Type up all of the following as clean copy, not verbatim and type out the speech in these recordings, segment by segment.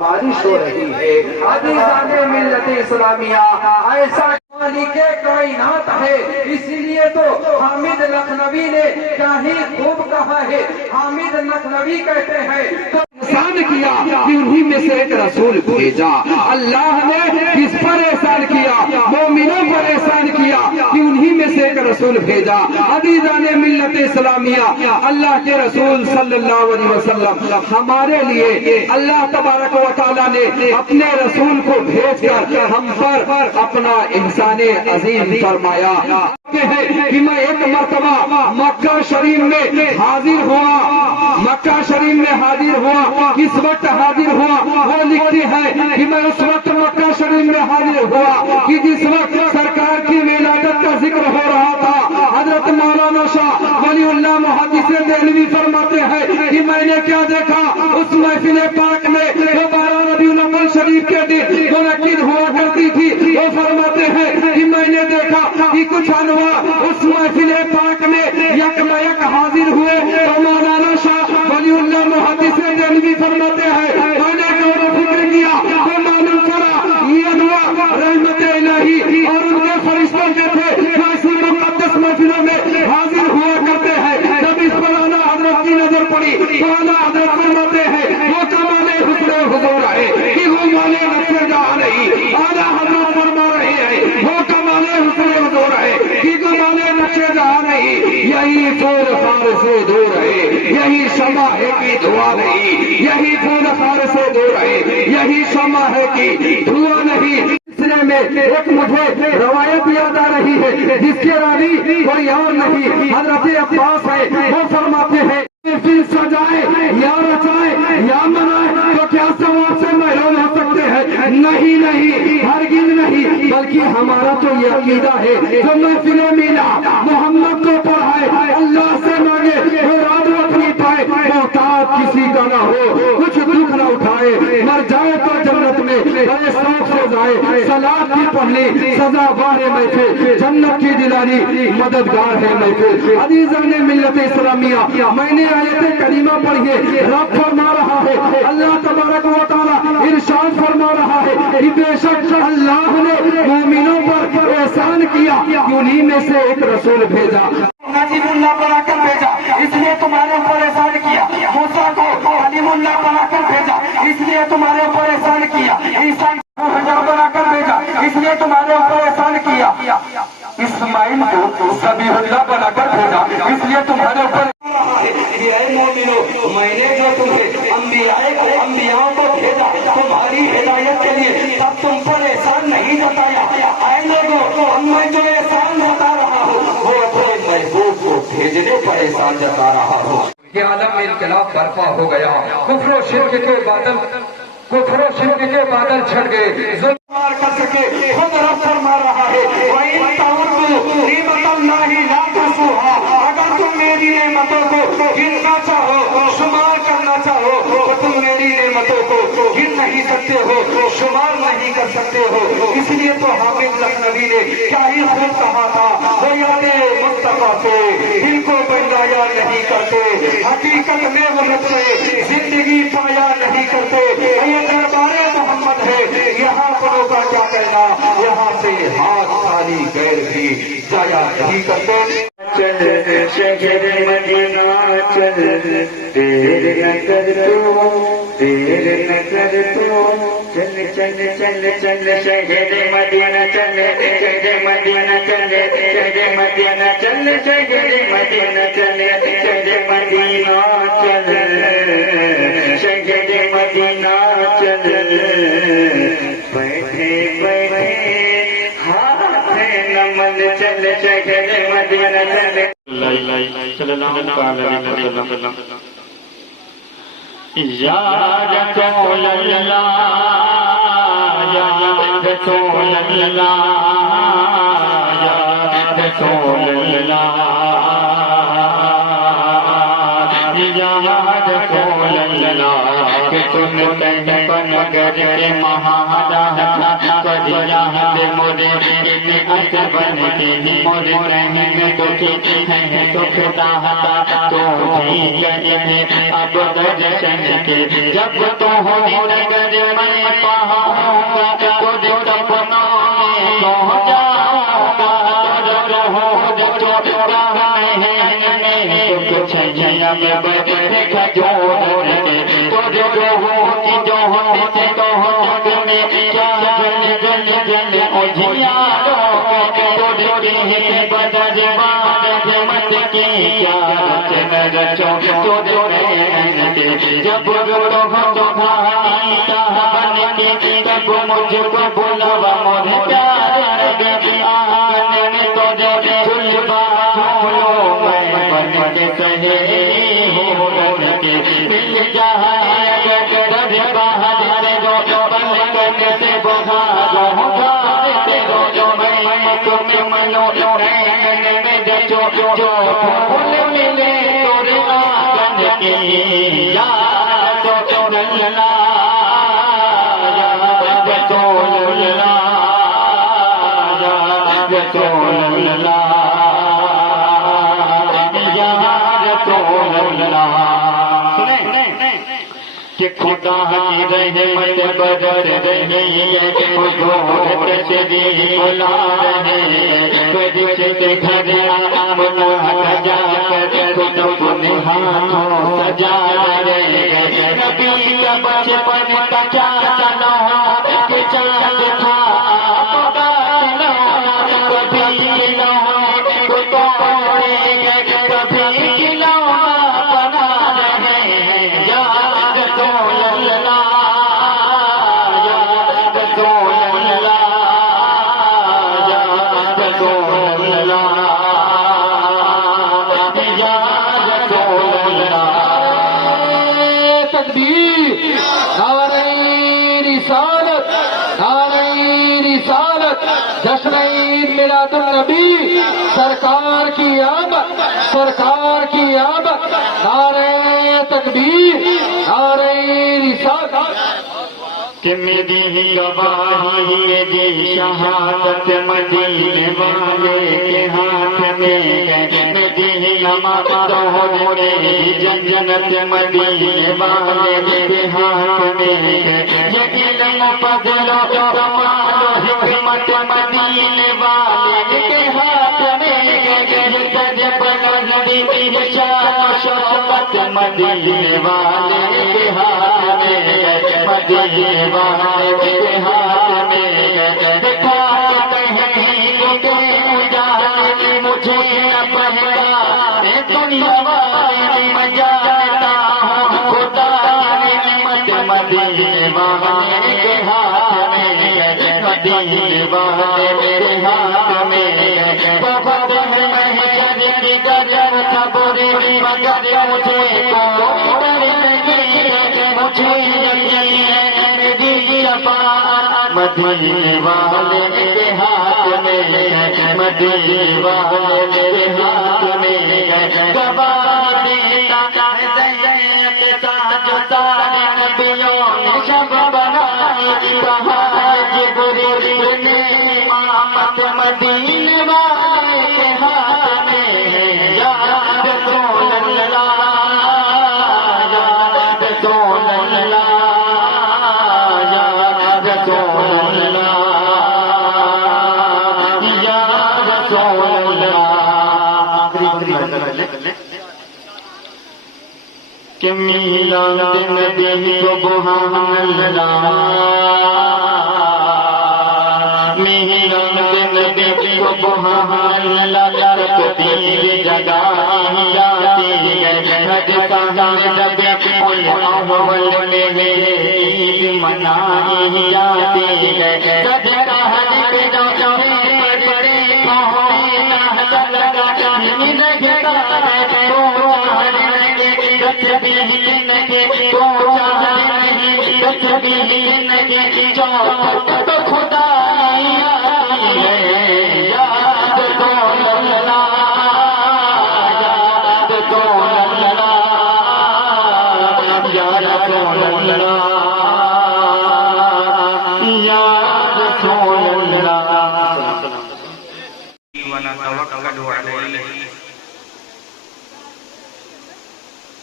بارش ہو رہی ہے عزیزان ملت اسلامیہ، ایسا مالک کائنات ہے، اسی لیے تو حامد لکھنوی نے کیا ہی خوب کہا ہے۔ حامد لکھنوی کہتے ہیں تو احسان کیا کہ انہی میں سے ایک رسول بھیجا۔ اللہ نے کس پر احسان کیا؟ مومنوں پر احسان کیا کہ انہی میں سے ایک رسول بھیجا۔ عزیزان ملت اسلامیہ، اللہ کے رسول صلی اللہ علیہ وسلم ہمارے لیے اللہ تبارک و تعالیٰ نے اپنے رسول کو بھیج کر ہم پر اپنا احسان عظیم فرمایا کہ میں ایک مرتبہ مکہ شریف میں حاضر ہوا، مکہ شریف میں حاضر ہوا، کس وقت حاضر ہوا؟ وہ لکھتی ہے کہ میں اس وقت مکہ شریف میں حاضر ہوا کہ جس وقت سرکار کی ولادت کا ذکر ہو رہا تھا۔ حضرت مولانا شاہ ولی اللہ محدث دہلوی فرماتے ہیں کہ میں نے کیا دیکھا اس محفل پاک میں، وہ 12 ربیع الاول شریف کے دن منعقد ہوا کرتی تھی، وہ فرماتے ہیں کہ میں نے دیکھا کہ کچھ انواع اس محفل پاک میں یک حاضر ہوئے، تو مولانا شاہ ولی اللہ محدث دہلوی فرماتے ہیں میں نے غور و فکر کیا تو معلوم کرا یہ انواع رحمت الہی اور ان کے فرشتوں کے تھے جو اس مقدس محفلوں میں حاضر ہوا کرتے ہیں۔ جب اس پر اعلیٰ حضرت کی نظر پڑی تو اعلیٰ حضرت فرماتے ہیں وہ کمال حسن حضور ہے کہ وہ مالے نقص جہاں نہیں۔ اعلیٰ حضرت فرما رہے ہیں وہ کمال حسن حضور ہے کہ کمال نقش جہاں نہیں۔ یہی پھول خار سے دور ہے، یہی شمع ہے کہ دھواں نہیں، یہی پھول خار سے دور ہے، یہی شمع ہے کہ دھواں نہیں۔ میں ایک مجھے روایت یاد آ رہی ہے جس کے راوی کوئی اور نہیں، حضرت عباس ہے، وہ فرماتے ہیں پھر سجائے یا رچائے یا منائے تو کیا ثواب سے محروم ہو سکتے ہیں؟ نہیں نہیں، ہرگز نہیں، بلکہ ہمارا تو یہ عقیدہ ہے جو محفل میلاد محمد کو پڑھائے، اللہ سے مانگے مراد اپنی پائے، محتاج کسی کا نہ ہو، کچھ دکھ نہ اٹھائے، مر جائے تو جنت میں بڑے شوق سے جائے، سلاد کی پہلی سزا بار محفل، جنت کی دلانی مددگار ہے محفل۔ عزیزان ملت اسلامیہ، میں نے آیت کریمہ پڑھی ہے، رب فرما رہا ہے، اللہ تبارک و تعالی ارشاد فرما رہا ہے کہ بے شک اللہ نے مومنوں پر احسان کیا کہ انہی میں سے ایک رسول بھیجا، نجیب اللہ بنا کر بھیجا، اس لیے تمہارے اوپر احسان کیا۔ موسیٰ کو علیم اللہ بنا کر بھیجا، اس لیے تمہارے اوپر احسان کیا۔ عیسیٰ کو حجر بنا کر بھیجا، اس لیے تمہارے اوپر احسان کیا۔ اسماعیل کو ذبیح اللہ بنا کر بھیجا، اس لیے تمہارے اوپر اے مومنو، میں نے جو تمہیں انبیاء کو بھیجا تمہاری ہدایت کے لیے، تب تم پر احسان نہیں جتایا۔ اے لوگوں، میں جو احسان جتا رہا ہوں وہ اپنے محبوب کو بھیجنے پر احسان جتا رہا ہوں۔ یہ عالم میں انقلاب برپا ہو گیا، کفر و شرک کے بادل چھٹ گئے، ظلم کر سکے خود رب فرما رہا ہے وَإِن تَعُدُّوا نِعْمَتَ اللَّهِ لَا تُحْصُوهَا، اگر تم میری نعمتوں کو گننا چاہو، شمار کرنا چاہو تو تم میری نعمتوں کو گن نہیں سکتے ہو، شمار نہیں کر سکتے ہو۔ اس لیے تو حامد لکھنوی نے کیا ہی خوب کہا تھا، وہ یاد مصطفیٰ سے دل کو بنایا نہیں کرتے، حقیقت میں وہ نظریں زندگی پایا نہیں کرتے۔ یہ دربار محمد ہے، یہاں پروں کا کیا کہنا، یہاں سے ہاتھ خالی غیر بھی جایا نہیں کرتے۔ چل شہر مدینہ چل، دیر نہ کر تو، دیر نہ کر تو، چل چل چل چل شہر مدینہ چل، شہر مدینہ چل، شہر مدینہ چل، شہر مدینہ چل، شہر مدینہ چل، شہر مدینہ چل، بیٹھے بیٹھے ہاتھ نمن چل، شہر مدینہ چل، صلی اللہ علیہ وسلم۔ یا رسول اللہ، یا رسول اللہ، یا رسول اللہ، یا رسول اللہ، سن کہیں پنگر کے مہاراجا کدیا دے مورے اثر بن کے ہی مورے رہیں دکھی ہیں سکھ داتا تو بھی یہی اب درشن کے جب تو ہونی نگر میں پاؤں گا تو سپنوں میں سو جاؤں گا جب مجھ کو بولوا کہ خدا کی رحمت برس رہی ہے حضور تشریف لا رہے فرش سے گھر آمنا سجا کر کتب نہانوں سجا رہے نبی کا بچپن کا کیا چلا کہ چاند تھا کبھی نہ کوئی توڑے کبھی نہ بنا رہے یا جشن عید میلاد النبی سرکار کی آمد سرکار کی آمد نعرہ تکبیر نعرہ رسالت کہ میری گواہی ہے جی شہادت مدینے والے کے ہاتھ میں میری امانت ہو رہی جنت مدینے والے کے ہاتھ میں یقین فضل و کمال و حکمت مدینے والے کے ہاتھ میں سجب نبی شان و شوکت مدینے والے کے ہاتھ میں مدینے والے کے ہاتھ میں دکھا کہیں کہ مجھے نہ پہچانے دنیا والے میں جانتا ہوں خدا نعمت مدینے والے کے ہاتھ میں مدینے والے میرے ہاتھ میں بہت محشر کی گجر تھا بری مگر مجھے مدینے والے میرے ہاتھ میں مدینے والے میرے ہاتھ میں گواہ دیتا ہے ساتھ جو سارے نبیوں نے شب بنائے کہا جبریل نے امامت مدینے والے کے ہاتھ میں یا رسول اللہ یا رسول اللہ کہ میلاد نبی سبحان اللہ میلاد نبی سبحان اللہ تکبیر جگائی جاتی ہے حج کہاں جب کوئی اول میں عید منائی جاتی ہے سجدہ حج کے جانے بڑے کہویں نہ لگا نہیں لگتا ہے تو خدا یا رسول اللہ ونتوكل عليه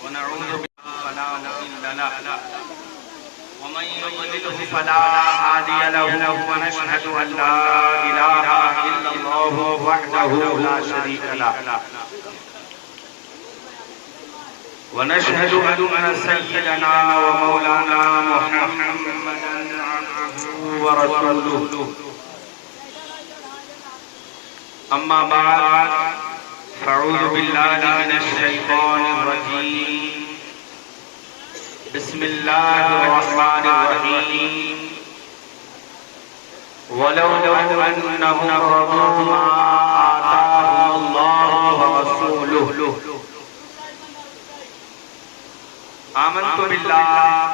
ونعوذ بالله فلا مضل له ومن يضلله فلا هادي له ونشهد أن لا إله إلا الله وحده لا شريك له ونشهد أن سيدنا ومولانا محمدا عبده ورسوله أما بعد فأعوذ بالله من الشيطان الرجيم بسم الله الرحمن الرحيم ولو أنهم رضوا ما آتاهم الله ورسوله آمنت بالله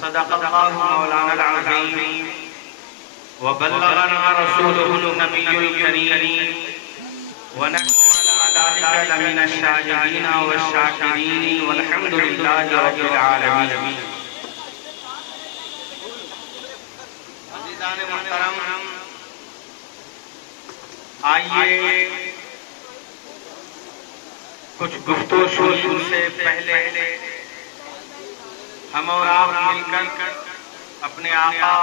صدق الله مولانا العظيم وبلغنا رسوله النبي الكريم ونحن على ذلك لمن الشاهدين والشاكرين والحمد لله رب العالمين. عزیزان محترم، آئیے کچھ گفتگو شروع سے پہلے ہم اور آپ مل کر اپنے آقا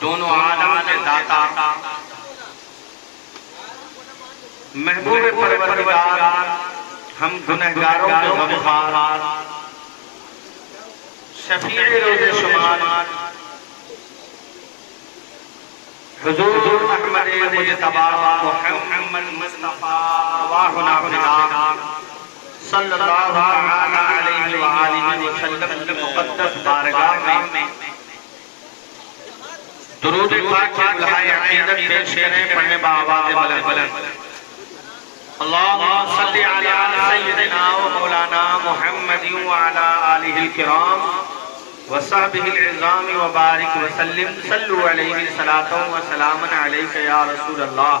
دونوں عالم کے داتا محبوب پروردگار ہم گنہگاروں کے غمخوار شفیع روز شمار حضور احمد مجتبی محمد مصطفیٰ واہنا فدا صلی اللہ علیہ وآلہ وسلم کی مقدس بارگاہ میں درود پاک کے بلائے عقیدت پیش کریں پڑھنے بآواز بلند. اللہم صلی علی سیدنا و مولانا محمد وعلی آلہ الکرام وصحبہ العظام وبارک وسلم. صلو علیہ صلاۃ و سلام علیک یا رسول اللہ،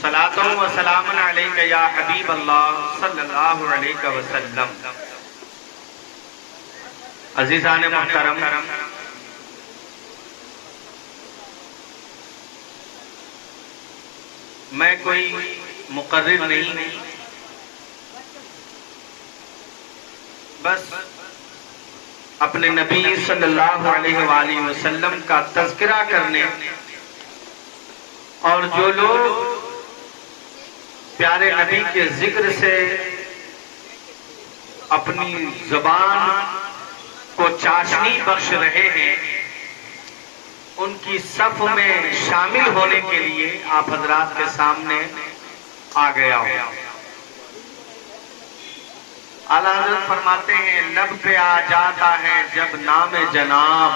صلاۃ و سلام علیک یا حبیب اللہ صلی اللہ علیہ وسلم. عزیزان محترم، میں کوئی مقرر نہیں، بس اپنے نبی صلی اللہ علیہ وآلہ وسلم کا تذکرہ کرنے اور جو لوگ پیارے نبی کے ذکر سے اپنی زبان کو چاشنی بخش رہے ہیں ان کی صف میں شامل ہونے کے لیے آپ حضرات کے سامنے آ گیا ہوں. اعلیٰ حضرت فرماتے ہیں لب پہ آ جاتا ہے جب نام جناب.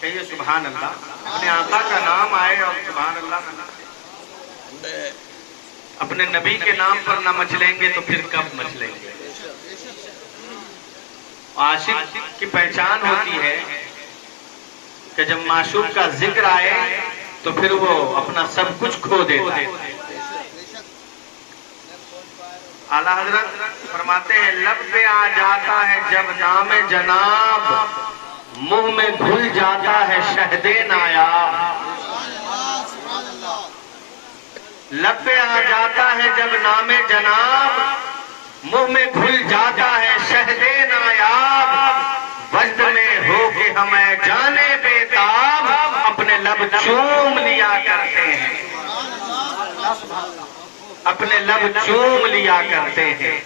کہیے سبحان اللہ. اپنے آقا کا نام آئے اور سبحان اللہ کا نام. اپنے نبی کے نام پر نہ مچلیں گے تو پھر کب مچلیں گے؟ عاشق کی پہچان ہوتی ہے کہ جب معشوق کا ذکر آئے تو پھر وہ اپنا سب کچھ کھو دیتا ہے. اعلیٰ حضرت فرماتے ہیں لب پہ آ جاتا ہے جب نام جناب، منہ میں گھل جاتا ہے شہد نایاب. لب پہ آ جاتا ہے جب نام جناب، منہ میں گھل جاتا ہے شہد نایاب. وجد میں ہو کے ہمیں جانے بیتاب، اپنے لب چوم لیا کرتے ہیں، اپنے لب چوم لیا کرتے ہیں.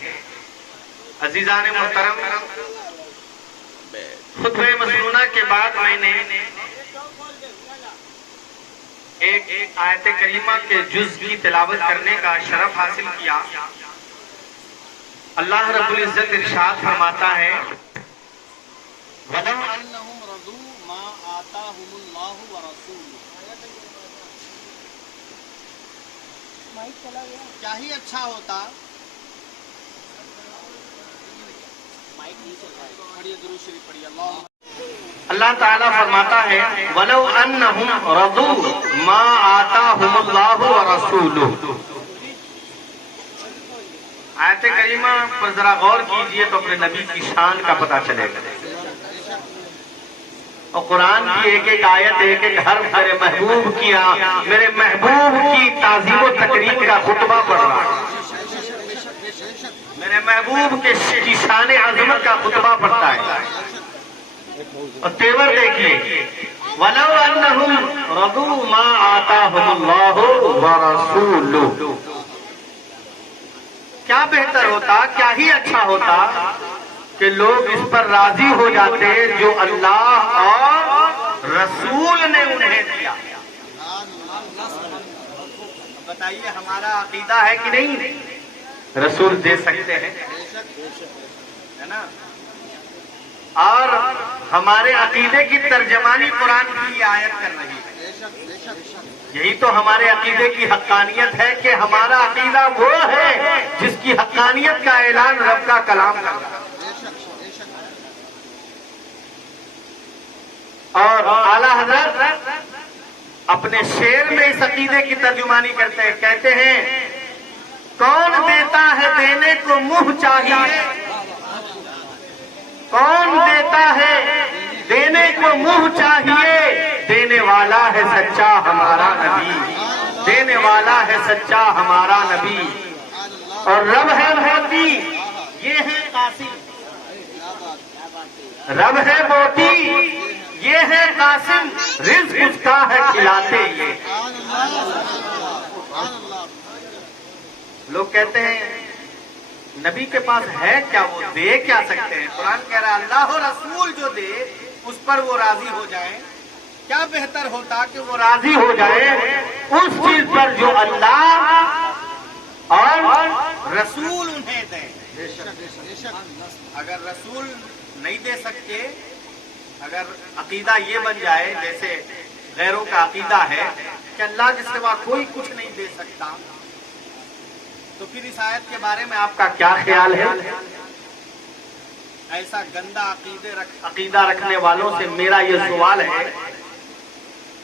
عزیزان محترم، خطبہ مسنونہ کے بعد میں نے ایک آیت کریمہ کے جز کی تلاوت کرنے کا شرف حاصل کیا. اللہ رب العزت ارشاد فرماتا ہے وَلَوْ أَنَّهُمْ رَضُوا مَا آتَاهُمُ اللَّهُ وَرَسُولُهُ. کیا ہی اچھا ہوتا. اللہ تعالیٰ فرماتا ہے وَلَوْ أَنَّهُمْ رَضُوا مَا آتَاهُمُ اللَّهُ وَرَسُولُهُ. آیت کریمہ پر ذرا غور کیجئے تو اپنے نبی کی شان کا پتہ چلے گا. اور قرآن کی ایک ایک آیت ایک ایک حرف میرے محبوب کی تعظیم و تقریم کا خطبہ پڑھ رہا ہے، میرے محبوب کے شان عظمت کا خطبہ پڑھتا ہے۔ اور تیور دیکھیے، وَلَوْ أَنَّهُمْ رَضُوا مَا آتَاهُمُ اللَّهُ وَرَسُولُهُ، کیا بہتر ہوتا، کیا ہی اچھا ہوتا کہ لوگ اس پر راضی ہو جاتے جو اللہ اور رسول نے انہیں دیا۔ بتائیے ہمارا عقیدہ ہے کہ نہیں رسول دے سکتے ہیں، ہے نا؟ اور ہمارے عقیدے کی ترجمانی قرآن کی آیت کر رہی ہے۔ یہی تو ہمارے عقیدے کی حقانیت ہے کہ ہمارا عقیدہ وہ ہے جس کی حقانیت کا اعلان رب کا کلام کرتا ہے۔ اور اعلیٰ حضرت اپنے شعر میں اس عقیدے کی ترجمانی کرتے ہیں، کہتے ہیں کون دیتا ہے دینے کو منہ چاہیے، کون دیتا ہے دینے کو منہ چاہیے، دینے والا ہے سچا ہمارا نبی، دینے والا ہے سچا ہمارا نبی۔ اور رب ہے موتی، یہ ہے قاسم، رب ہے موتی، یہ ہے قاسم، رزق اس کا ہے کھلاتے یہ۔ لوگ کہتے ہیں نبی کے پاس ہے کیا، وہ دے کیا سکتے ہیں؟ قرآن کہہ رہا ہے اللہ و رسول جو دے اس پر وہ راضی ہو جائے۔ کیا بہتر ہوتا کہ وہ راضی ہو جائے اس چیز پر جو اللہ اور رسول انہیں دیں۔ اگر رسول نہیں دے سکتے، اگر عقیدہ یہ بن جائے جیسے غیروں کا عقیدہ ہے کہ اللہ کے سوا کوئی کچھ نہیں دے سکتا، تو پھر اس آیت کے بارے میں آپ کا کیا خیال ہے؟ ایسا گندا عقیدہ رکھنے والوں سے میرا یہ سوال ہے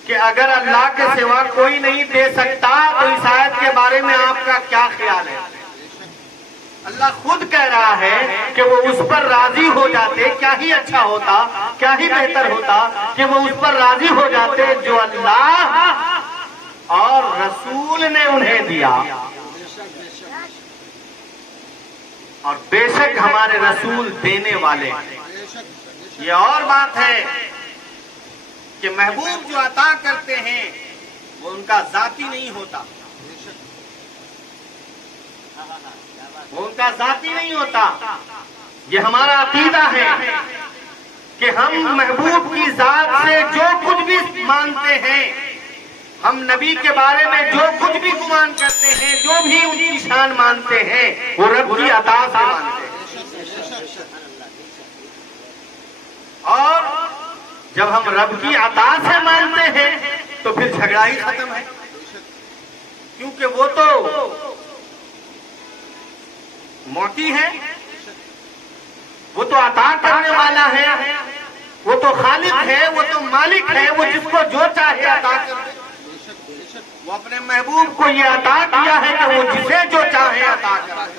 کہ اگر اللہ کے سوا کوئی نہیں دے سکتا تو اس آیت کے بارے میں آپ کا کیا خیال ہے؟ اللہ خود کہہ رہا ہے کہ وہ اس پر راضی ہو جاتے، کیا ہی اچھا ہوتا، کیا ہی بہتر ہوتا کہ وہ اس پر راضی ہو جاتے جو اللہ اور رسول نے انہیں دیا۔ اور بے شک ہمارے رسول دینے والے ہیں۔ یہ اور بات ہے کہ محبوب جو عطا کرتے ہیں وہ ان کا ذاتی نہیں ہوتا، وہ ان کا ذاتی نہیں ہوتا۔ یہ ہمارا عقیدہ ہے کہ ہم محبوب کی ذات سے جو کچھ بھی مانتے ہیں، ہم نبی کے بارے میں جو کچھ بھی گمان کرتے ہیں، جو بھی ان کی شان مانتے ہیں، وہ رب کی عطا سے مانتے ہیں۔ اور جب ہم رب کی عطا سے مانتے ہیں تو پھر جھگڑا ہی ختم ہے، کیونکہ وہ تو موتی ہے، وہ تو عطا کرنے والا ہے، وہ تو خالق ہے، وہ تو مالک ہے، وہ جس کو جو چاہے عطا کر دے۔ وہ اپنے محبوب کو یہ عطا کیا ہے کہ وہ جسے جو چاہے عطا کر دے۔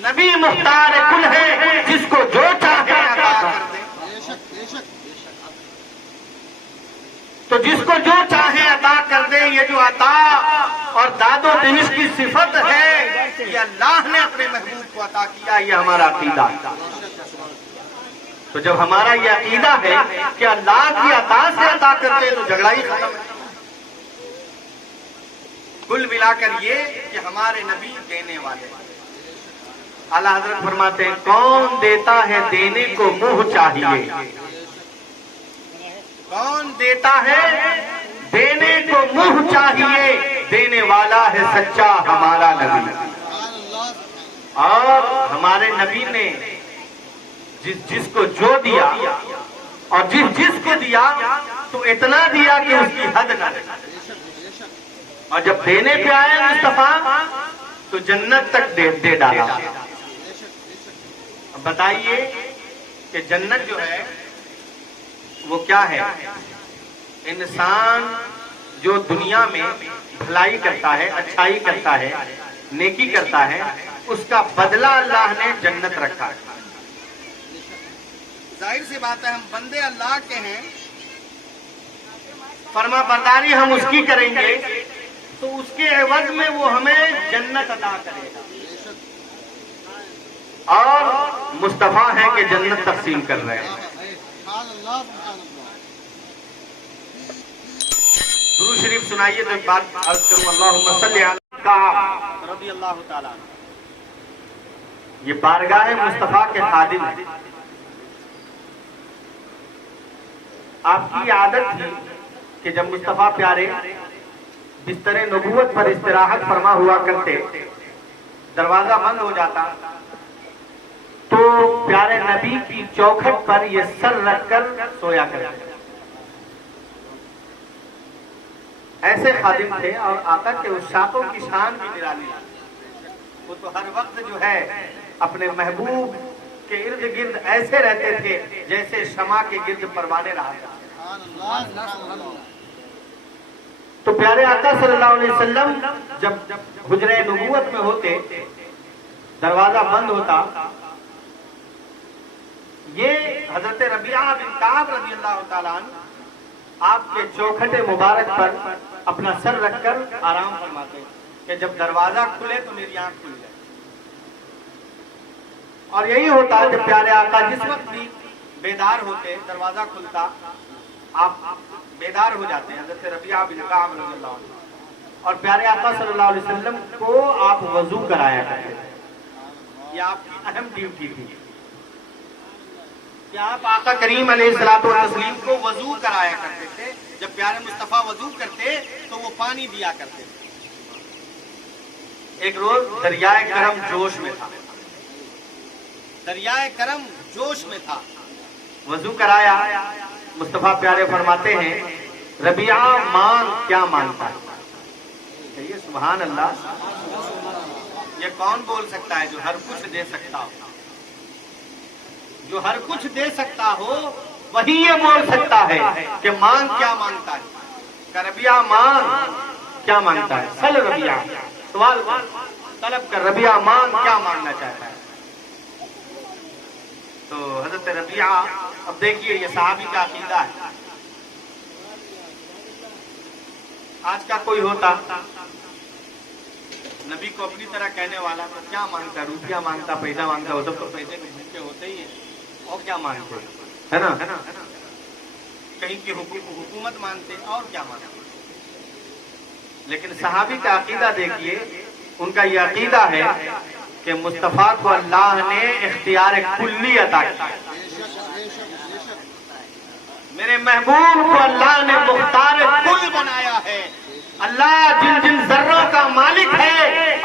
نبی مختار کل ہے، جس کو جو چاہے عطا کر دے۔ تو جس کو جو چاہے عطا کر دے، یہ جو عطا اور داد و دہش کی صفت ہے یہ اللہ نے اپنے محبوب کو عطا کیا، یہ ہمارا عقیدہ ہے۔ تو جب ہمارا یہ عقیدہ ہے کہ اللہ کی عطا سے عطا کرتے تو جھگڑا ہی ختم ہے۔ کل ملا کر یہ کہ ہمارے نبی دینے والے۔ اعلیٰ حضرت فرماتے ہیں کون دیتا ہے دینے کو منہ چاہیے، کون دیتا ہے دینے کو منہ چاہیے، دینے والا ہے سچا ہمارا نبی۔ اور ہمارے نبی نے جس کو جو دیا اور جس کو دیا تو اتنا دیا کہ اس کی حد نہ رہے۔ اور جب دینے پہ آئے مصطفیٰ تو جنت تک دے ڈالا۔ اب بتائیے کہ جنت جو ہے وہ کیا ہے؟ انسان جو دنیا میں بھلائی کرتا ہے، اچھائی کرتا ہے، نیکی کرتا ہے، اس کا بدلہ اللہ نے جنت رکھا ہے۔ ظاہر سی بات ہے ہم بندے اللہ کے ہیں، فرما برداری ہم اس کی کریں گے تو اس کے عوض میں وہ ہمیں جنت عطا کرے گا، اور مصطفیٰ ہیں کہ جنت تقسیم کر رہے ہیں۔ درود شریف سنائیے تو ایک بات عرض کروں، اللہم صلی علی کعب رضی اللہ تعالیٰ عنہ، یہ بارگاہ مصطفیٰ کے خادم ہیں۔ آپ کی عادت تھی کہ جب مصطفیٰ پیارے بستر نبوت پر استراحت فرما ہوا کرتے، دروازہ بند ہو جاتا تو پیارے نبی کی چوکھٹ پر یہ سر رکھ کر سویا کرتے۔ ایسے خادم تھے، اور آقا کے عشاقوں کی شان بھی نرالی، وہ تو ہر وقت جو ہے اپنے محبوب کے ارد گرد ایسے رہتے تھے جیسے شمع کے گرد پروانے رہا کرتے۔ تو پیارے آقا صلی اللہ علیہ وسلم جب حجرہ نبوت میں ہوتے، دروازہ بند ہوتا، یہ حضرت ربیعہ بن کعب رضی اللہ تعالیٰ عنہ آپ کے چوکھٹے مبارک پر اپنا سر رکھ کر آرام فرماتے کہ جب دروازہ کھلے تو میری آنکھ کھل جائے۔ اور یہی ہوتا جب پیارے آقا جس وقت بھی بیدار ہوتے، دروازہ کھلتا، آپ بیدار ہو جاتے ہیں حضرت ربیعہ بن کعب رضی اللہ عنہ، اور پیارے آقا صلی اللہ علیہ وسلم کو آپ وضو کرایا کرتے تھے۔ یہ آپ کی اہم ڈیوٹی تھی کہ آپ آقا کریم علیہ الصلوۃ والتسلیم کو وضو کرایا کرتے تھے۔ جب پیارے مصطفیٰ وضو کرتے تو وہ پانی دیا کرتے تھے۔ ایک روز دریائے کرم جوش میں تھا، دریائے کرم جوش میں تھا، وضو کرایا، مصطفیٰ پیارے فرماتے ہیں ربیعہ مانگ کیا مانگتا ہے؟ کہیے سبحان اللہ، یہ کون بول سکتا ہے جو ہر کچھ دے سکتا ہو؟ جو ہر کچھ دے سکتا ہو وہی یہ بول سکتا ہے کہ مانگ کیا مانگتا ہے۔ کہ ربیعہ مانگ کیا مانگتا ہے؟ سل ربیعہ، سوال طلب کر، ربیعہ مانگ کیا مانگنا چاہتا ہے؟ تو حضرت ربیعہ، اب دیکھیے یہ صحابی کا عقیدہ ہے۔ آج کا کوئی ہوتا نبی کو اپنی طرح کہنے والا تو کیا مانگتا؟ روپیہ مانگتا، پیسہ مانگتا، وہ سب تو پیسے کے بھوکے ہوتے ہی ہیں، اور کیا مانگتے ہے نا؟ کہیں کی حکومت مانگتے، اور کیا مانگتے؟ لیکن صحابی کا عقیدہ دیکھیے، ان کا یہ عقیدہ ہے کہ مصطفیٰ کو اللہ نے اختیار کلی عطا کیا، میرے محبوب کو اللہ نے مختار کل بنایا ہے۔ اللہ جن جن ذروں کا مالک ہے،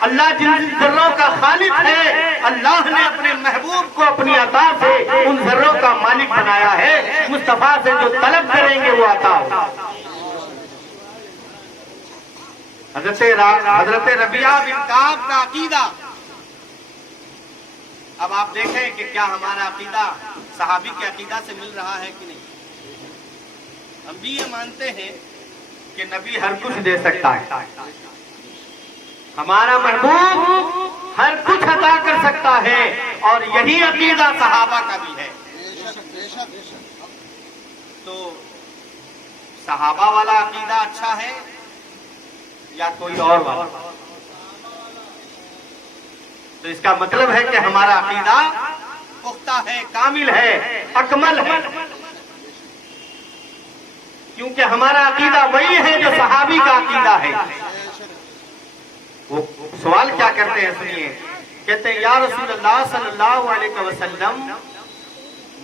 اللہ جن جن ذروں کا خالق ہے، اللہ نے اپنے محبوب کو اپنی عطا سے ان ذروں کا مالک بنایا ہے۔ مصطفیٰ سے جو طلب کریں گے وہ عطا ہوگا۔ حضرت ربیعہ بن کعب کا عقیدہ، اب آپ دیکھیں کہ کیا ہمارا عقیدہ صحابی کے عقیدہ سے مل رہا ہے کہ نہیں؟ ہم بھی یہ مانتے ہیں کہ نبی ہر کچھ دے سکتا ہے، ہمارا محبوب ہر کچھ عطا کر سکتا ہے، اور یہی عقیدہ صحابہ کا بھی ہے۔ تو صحابہ والا عقیدہ اچھا ہے یا کوئی اور والا؟ تو اس کا مطلب ہے کہ ہمارا عقیدہ پختہ ہے، کامل ہے، اکمل ہے، کیونکہ ہمارا عقیدہ وہی ہے جو صحابی کا عقیدہ ہے۔ وہ سوال کیا کرتے ہیں سنیے، کہتے ہیں یا رسول اللہ صلی اللہ علیہ وسلم،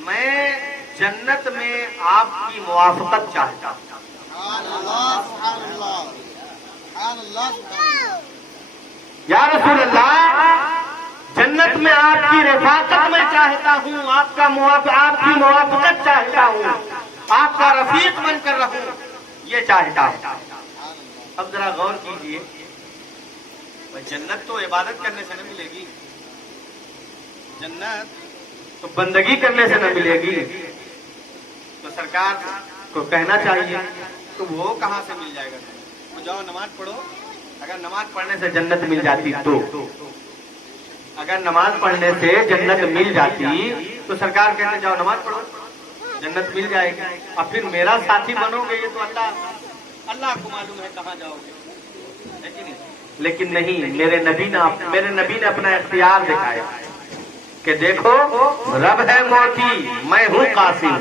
میں جنت میں آپ کی موافقت چاہتا ہوں۔ یا رسول اللہ، جنت میں آپ کی رفاقت میں چاہتا ہوں، آپ کی موافقت چاہتا ہوں، آپ کا رفیق بن کر رہوں، یہ چاہتا ہوں۔ اب ذرا غور کیجئے، جنت تو عبادت کرنے سے نہ ملے گی، جنت تو بندگی کرنے سے نہ ملے گی، تو سرکار کو کہنا چاہیے تو وہ کہاں سے مل جائے گا؟ تو جاؤ نماز پڑھو، اگر نماز پڑھنے سے جنت مل جاتی تو اگر نماز پڑھنے سے جنت مل جاتی تو سرکار کہتے جاؤ نماز پڑھو جنت مل جائے گی. اب پھر میرا ساتھی بنو گے یہ تو اللہ کو معلوم ہے کہاں جاؤ گے, ہے کہ نہیں؟ لیکن نہیں, میرے نبی نے اپنا اختیار دکھایا کہ دیکھو رب ہے موتی, میں ہوں قاسم.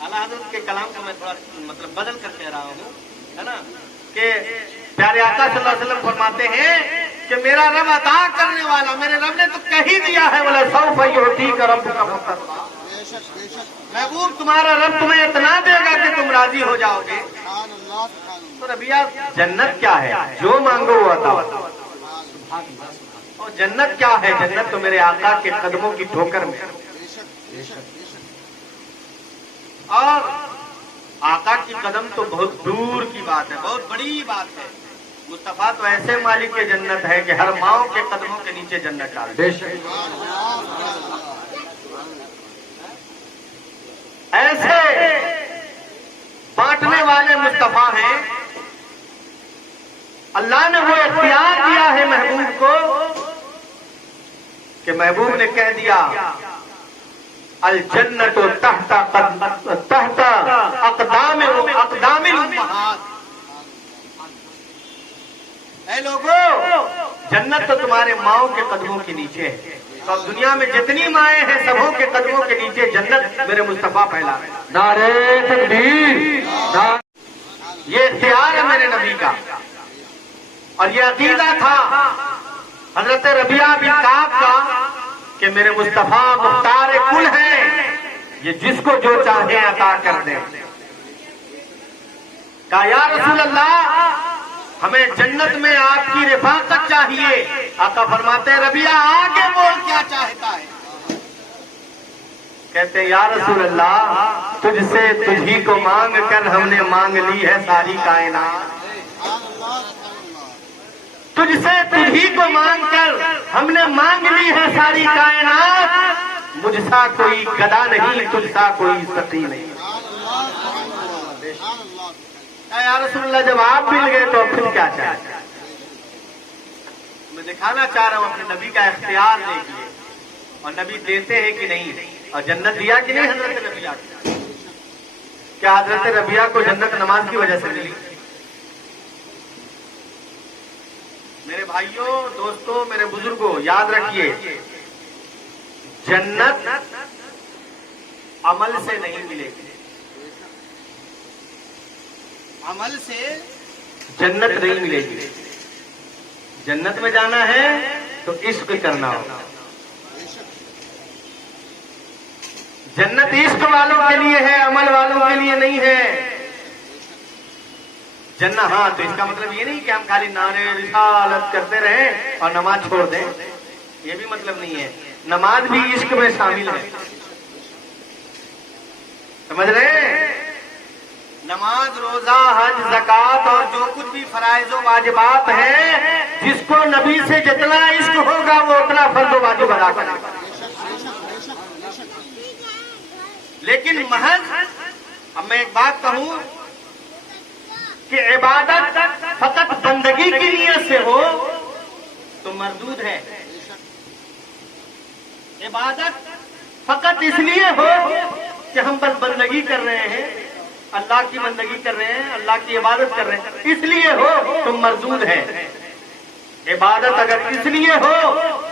اعلیٰ حضرت کے کلام کو میں تھوڑا مطلب بدل کر کہہ رہا ہوں, ہے نا, کہ پیارے آقا صلی اللہ علیہ وسلم فرماتے ہیں کہ میرا رب عطا کرنے والا, میرے رب نے تو کہہ دیا ہے بولے سوف یعطیک ربک فترضی. محبوب تمہارا رب تمہیں اتنا دے گا کہ تم راضی ہو جاؤ گے. تو ربیہ جنت کیا ہے؟ جو مانگو وہ عطا. اور جنت کیا ہے؟ جنت تو میرے آقا کے قدموں کی ٹھوکر میں. اور آقا کی قدم تو بہت دور کی بات ہے, بہت بڑی بات ہے. مصطفیٰ تو ایسے مالک کے جنت ہے کہ ہر ماؤں کے قدموں کے نیچے جنت ڈال دے. ایسے بانٹنے والے مصطفیٰ ہیں. اللہ نے وہ اختیار دیا ہے محبوب کو کہ محبوب نے کہہ دیا الجنت تحت اقدام الامہات. اے لوگو, جنت تو تمہارے ماؤں کے قدموں کے نیچے ہے. تو اب دنیا میں جتنی مائیں ہیں سبوں کے قدموں کے نیچے جنت میرے مصطفیٰ پھیلا ہے. نعرے تکبیر. یہ اختیار ہے میرے نبی کا, اور یہ عقیدہ تھا حضرت ربیعہ بن کعب کا کہ میرے مصطفیٰ مختار کل ہیں, یہ جس کو جو چاہے عطا کر دیں. کہا یا رسول اللہ ہمیں جنت میں آپ کی رفاقت چاہیے. آقا فرماتے ہیں ربیعہ آگے بول کیا چاہتا ہے. کہتے ہیں یا رسول اللہ تجھ سے تجھی کو مانگ کر ہم نے مانگ لی ہے ساری کائنات. تجھ سے تجھی کو مانگ کر ہم نے مانگ لی ہے ساری کائنات. مجھ سا کوئی گدا نہیں, تجھ سا کوئی ستی نہیں. یا رسول اللہ جب آپ مل گئے تو پھر کیا چاہتے ہیں؟ میں دکھانا چاہ رہا ہوں اپنے نبی کا اختیار دیکھیے, اور نبی دیتے ہیں کہ نہیں, اور جنت دیا کہ نہیں حضرت ربیعہ کو. کیا حضرت ربیعہ کو جنت نماز کی وجہ سے ملی؟ میرے بھائیوں, دوستوں, میرے بزرگوں, یاد رکھیے جنت عمل سے نہیں ملے گی. عمل سے جنت نہیں ملے گی. جنت میں جانا ہے تو عشق کرنا ہوگا. جنت عشق والوں کے لیے ہے, عمل والوں کے لیے نہیں ہے. جنت, ہاں, تو اس کا مطلب یہ نہیں کہ ہم خالی نعرے رسالت کرتے رہیں اور نماز چھوڑ دیں, یہ بھی مطلب نہیں ہے. نماز بھی عشق میں شامل ہے, سمجھ رہے ہیں؟ نماز, روزہ, حج, زکات اور جو کچھ بھی فرائض و واجبات ہیں, جس کو نبی سے جتنا عشق ہوگا وہ اتنا فرض و واجب ادا کرے گا. لیکن محض, اب میں ایک بات کہوں کہ عبادت فقط بندگی کی نیت سے ہو تو مردود ہے. عبادت فقط اس لیے ہو کہ ہم بس بندگی کر رہے ہیں, اللہ کی بندگی کر رہے ہیں, اللہ کی عبادت کر رہے ہیں, اس لیے ہو تو مردود ہے. عبادت اگر اس لیے ہو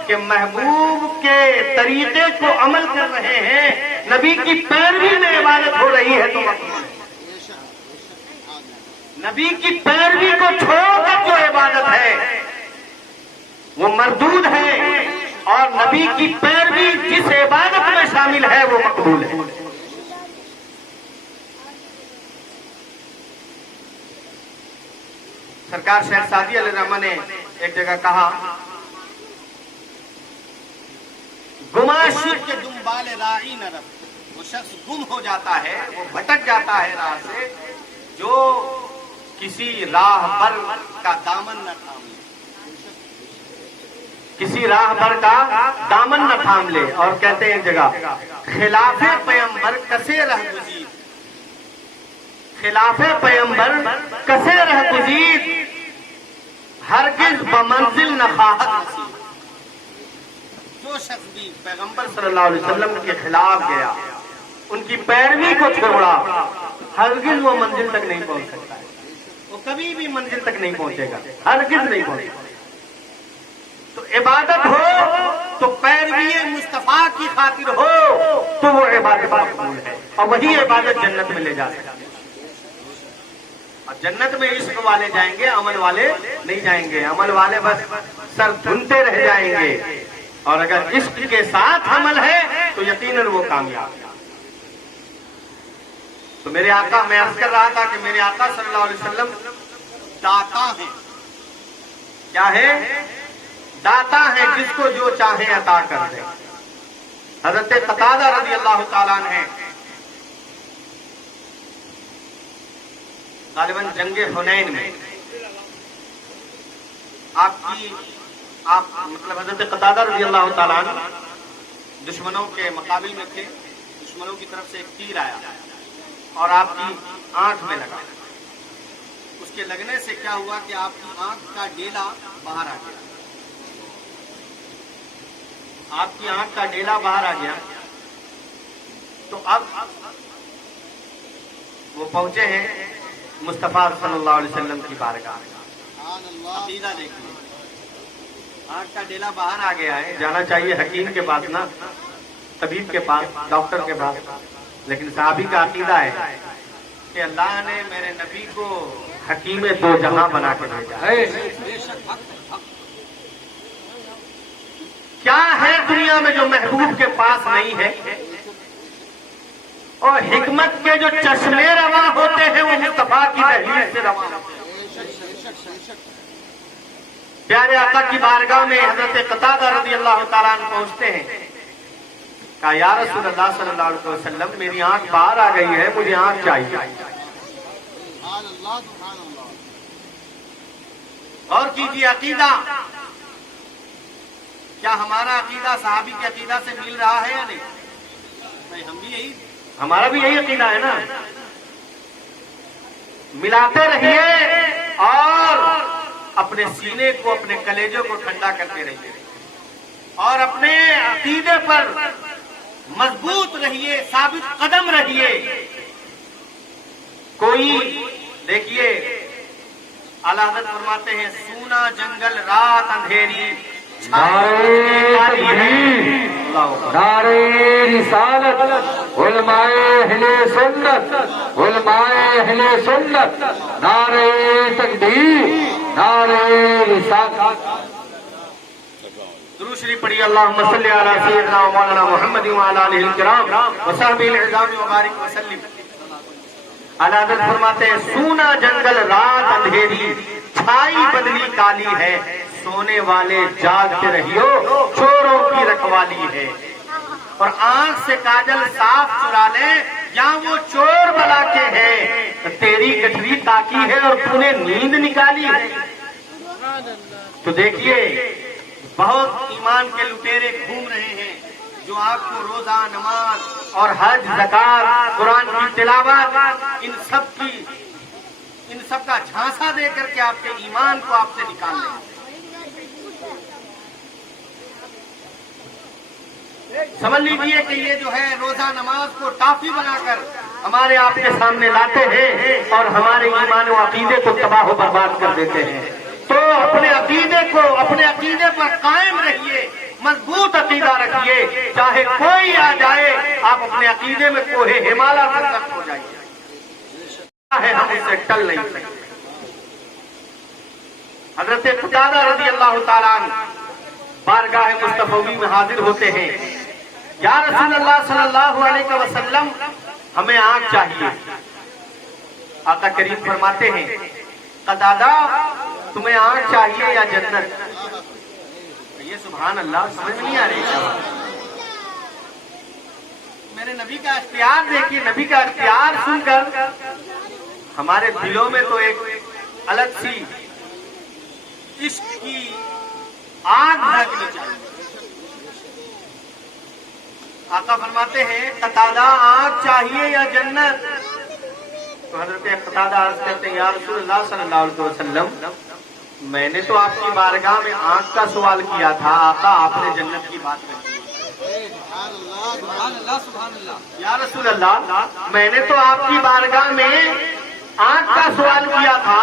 کہ محبوب کے طریقے کو عمل کر رہے ہیں, نبی کی پیروی میں عبادت ہو رہی ہے تو مقبول ہے. نبی کی پیروی کو چھوڑ کر جو عبادت ہے وہ مردود ہے, اور نبی کی پیروی جس عبادت میں شامل ہے وہ مقبول ہے. سرکار شیخ سعدی علیہ الرحمہ نے ایک جگہ کہا گما شرک کے دنبال رائی نہ رب. وہ شخص گم ہو جاتا ہے, وہ بھٹک جاتا ہے راہ سے, جو کسی راہ بر کا دامن نہ تھام لے. کسی راہ بر کا دامن نہ تھام لے. اور کہتے ہیں ایک جگہ خلاف پیمبر کسے رہ گزید, خلاف پیمبر کسے رہ گزید, ہرگز بمنزل نہ خواہد نصیب۔ جو شخص بھی پیغمبر صلی اللہ علیہ وسلم کے خلاف گیا، ان کی پیروی کو چھوڑا، ہرگز وہ منزل تک نہیں پہنچ سکتا ہے، وہ کبھی بھی منزل تک نہیں پہنچے گا، ہرگز نہیں پہنچے گا۔ تو عبادت ہو تو پیروی مصطفیٰ کی خاطر ہو تو وہ عبادت مقبول ہے، اور وہی عبادت جنت میں لے جا سکتی ہے۔ اور جنت میں عشق والے جائیں گے، عمل والے نہیں جائیں گے، عمل والے بس سر دھنتے رہ جائیں گے، اور اگر عشق کے ساتھ عمل ہے تو یقیناً وہ کامیاب ہے۔ تو میرے آقا، میں عرض کر رہا تھا کہ میرے آقا صلی اللہ علیہ وسلم داتا ہیں۔ کیا ہے؟ داتا ہے، جس کو جو چاہے عطا کر دے۔ حضرت قتادہ رضی اللہ تعالیٰ عنہ غالباً جنگ حنین میں مطلب حضرت قتادہ رضی اللہ تعالیٰ عنہ دشمنوں کے مقابل میں تھے، دشمنوں کی طرف سے ایک تیر آیا اور آپ کی آنکھ میں لگا۔ اس کے لگنے سے کیا ہوا کہ آپ کی آنکھ کا ڈیلا باہر آ گیا، آپ کی آنکھ کا ڈیلا باہر آ گیا۔ تو اب وہ پہنچے ہیں مصطفیٰ صلی اللہ علیہ وسلم کی بارگاہ۔ عقیدہ دیکھیے، آنکھ کا ڈیلا باہر آ گیا ہے، جانا چاہیے حکیم کے پاس، نا طبیب کے پاس، ڈاکٹر کے پاس، لیکن صحابی کا عقیدہ ہے کہ اللہ نے میرے نبی کو حکیم دو جہاں بنا کے بھیجا ہے۔ کیا ہے دنیا میں جو محبوب کے پاس نہیں ہے؟ اور حکمت کے جو چشمے رواں ہوتے ہیں وہ مصطفیٰ کی دہلیز سے رواں ہوتے ہیں۔ پیارے آقا کی بارگاہ میں حضرت قتادہ رضی اللہ تعالیٰ عنہ پہنچتے ہیں، کہا یا رسول اللہ صلی اللہ علیہ وسلم، میری آنکھ باہر آ گئی ہے، مجھے آنکھ چاہیے۔ اور کیجیے عقیدہ، کیا ہمارا عقیدہ صحابی کے عقیدہ سے مل رہا ہے یا نہیں؟ ہم بھی یہی، ہمارا بھی یہی عقیدہ ہے نا۔ ملاتے رہیے اور اپنے سینے کو، اپنے کلیجوں کو ٹھنڈا کرتے رہیے، اور اپنے عقیدے پر مضبوط رہیے، ثابت قدم رہیے۔ کوئی دیکھیے اعلیٰ حضرت فرماتے ہیں، سونا جنگل رات اندھیری، نعرے رسالت، علماء اہل سنت، علماء اہل سنت، نعرے تکبیر، نعرے رسالت۔ درود شریف پڑھیے، اللہم صلی علی سیدنا و مولانا محمد وعلی آلہ الکرام وصحبہ العظام وبارک وسلم۔ اعلیٰ حضرت فرماتے ہیں، سونا جنگل رات اندھیری، چھائی بدلی کالی ہے، سونے والے جاگتے رہیو، چوروں کی رکھوالی ہے۔ اور آنکھ سے کاجل صاف چرا لے، یا وہ چور بلا کے ہے، تیری گٹھری تاکی ہے اور تو نے نیند نکالی ہے۔ تو دیکھیے بہت ایمان کے لٹیرے گھوم رہے ہیں، جو آپ کو روزہ، نماز اور حج، زکات، قرآن کی تلاوت، ان سب کا جھانسا دے کر کے آپ کے ایمان کو آپ سے نکال لیں۔ سمجھ لیجیے کہ یہ جو ہے روزہ نماز کو ٹافی بنا کر ہمارے آپ کے سامنے لاتے ہیں اور ہمارے ایمان و عقیدے کو تباہ و برباد کر دیتے ہیں۔ تو اپنے عقیدے پر قائم رہیے، مضبوط عقیدہ رکھیے، چاہے کوئی آ جائے، آپ اپنے عقیدے میں کوہ ہمالیہ سے سخت ہو جائیے، ہم اس سے ٹل نہیں سکتے۔ حضرت قتادہ رضی اللہ تعالیٰ عنہ بارگاہ مصطفی میں حاضر ہوتے ہیں، یا رسول اللہ صلی اللہ علیہ وسلم، ہمیں آنکھ چاہیے۔ آقا کریم فرماتے ہیں، قتادہ تمہیں آنکھ چاہیے یا جنت؟ یہ سبحان اللہ، سمجھ نہیں آ رہی کیا؟ میرے نبی کا اختیار دیکھیے، نبی کا اختیار سن کر ہمارے دلوں میں تو ایک الگ سی عشق کی آگ بھڑکنی چاہیے۔ آقا فرماتے ہیں، قتادہ آنکھ چاہیے یا جنت؟ تو حضرت قتادہ عرض کرتے ہیں، یا رسول اللہ صلی اللہ علیہ وسلم، میں نے تو آپ کی بارگاہ میں آنکھ کا سوال کیا تھا، آقا آپ نے جنت کی بات کر دی۔ یا رسول اللہ، میں نے تو آپ کی بارگاہ میں آنکھ کا سوال کیا تھا،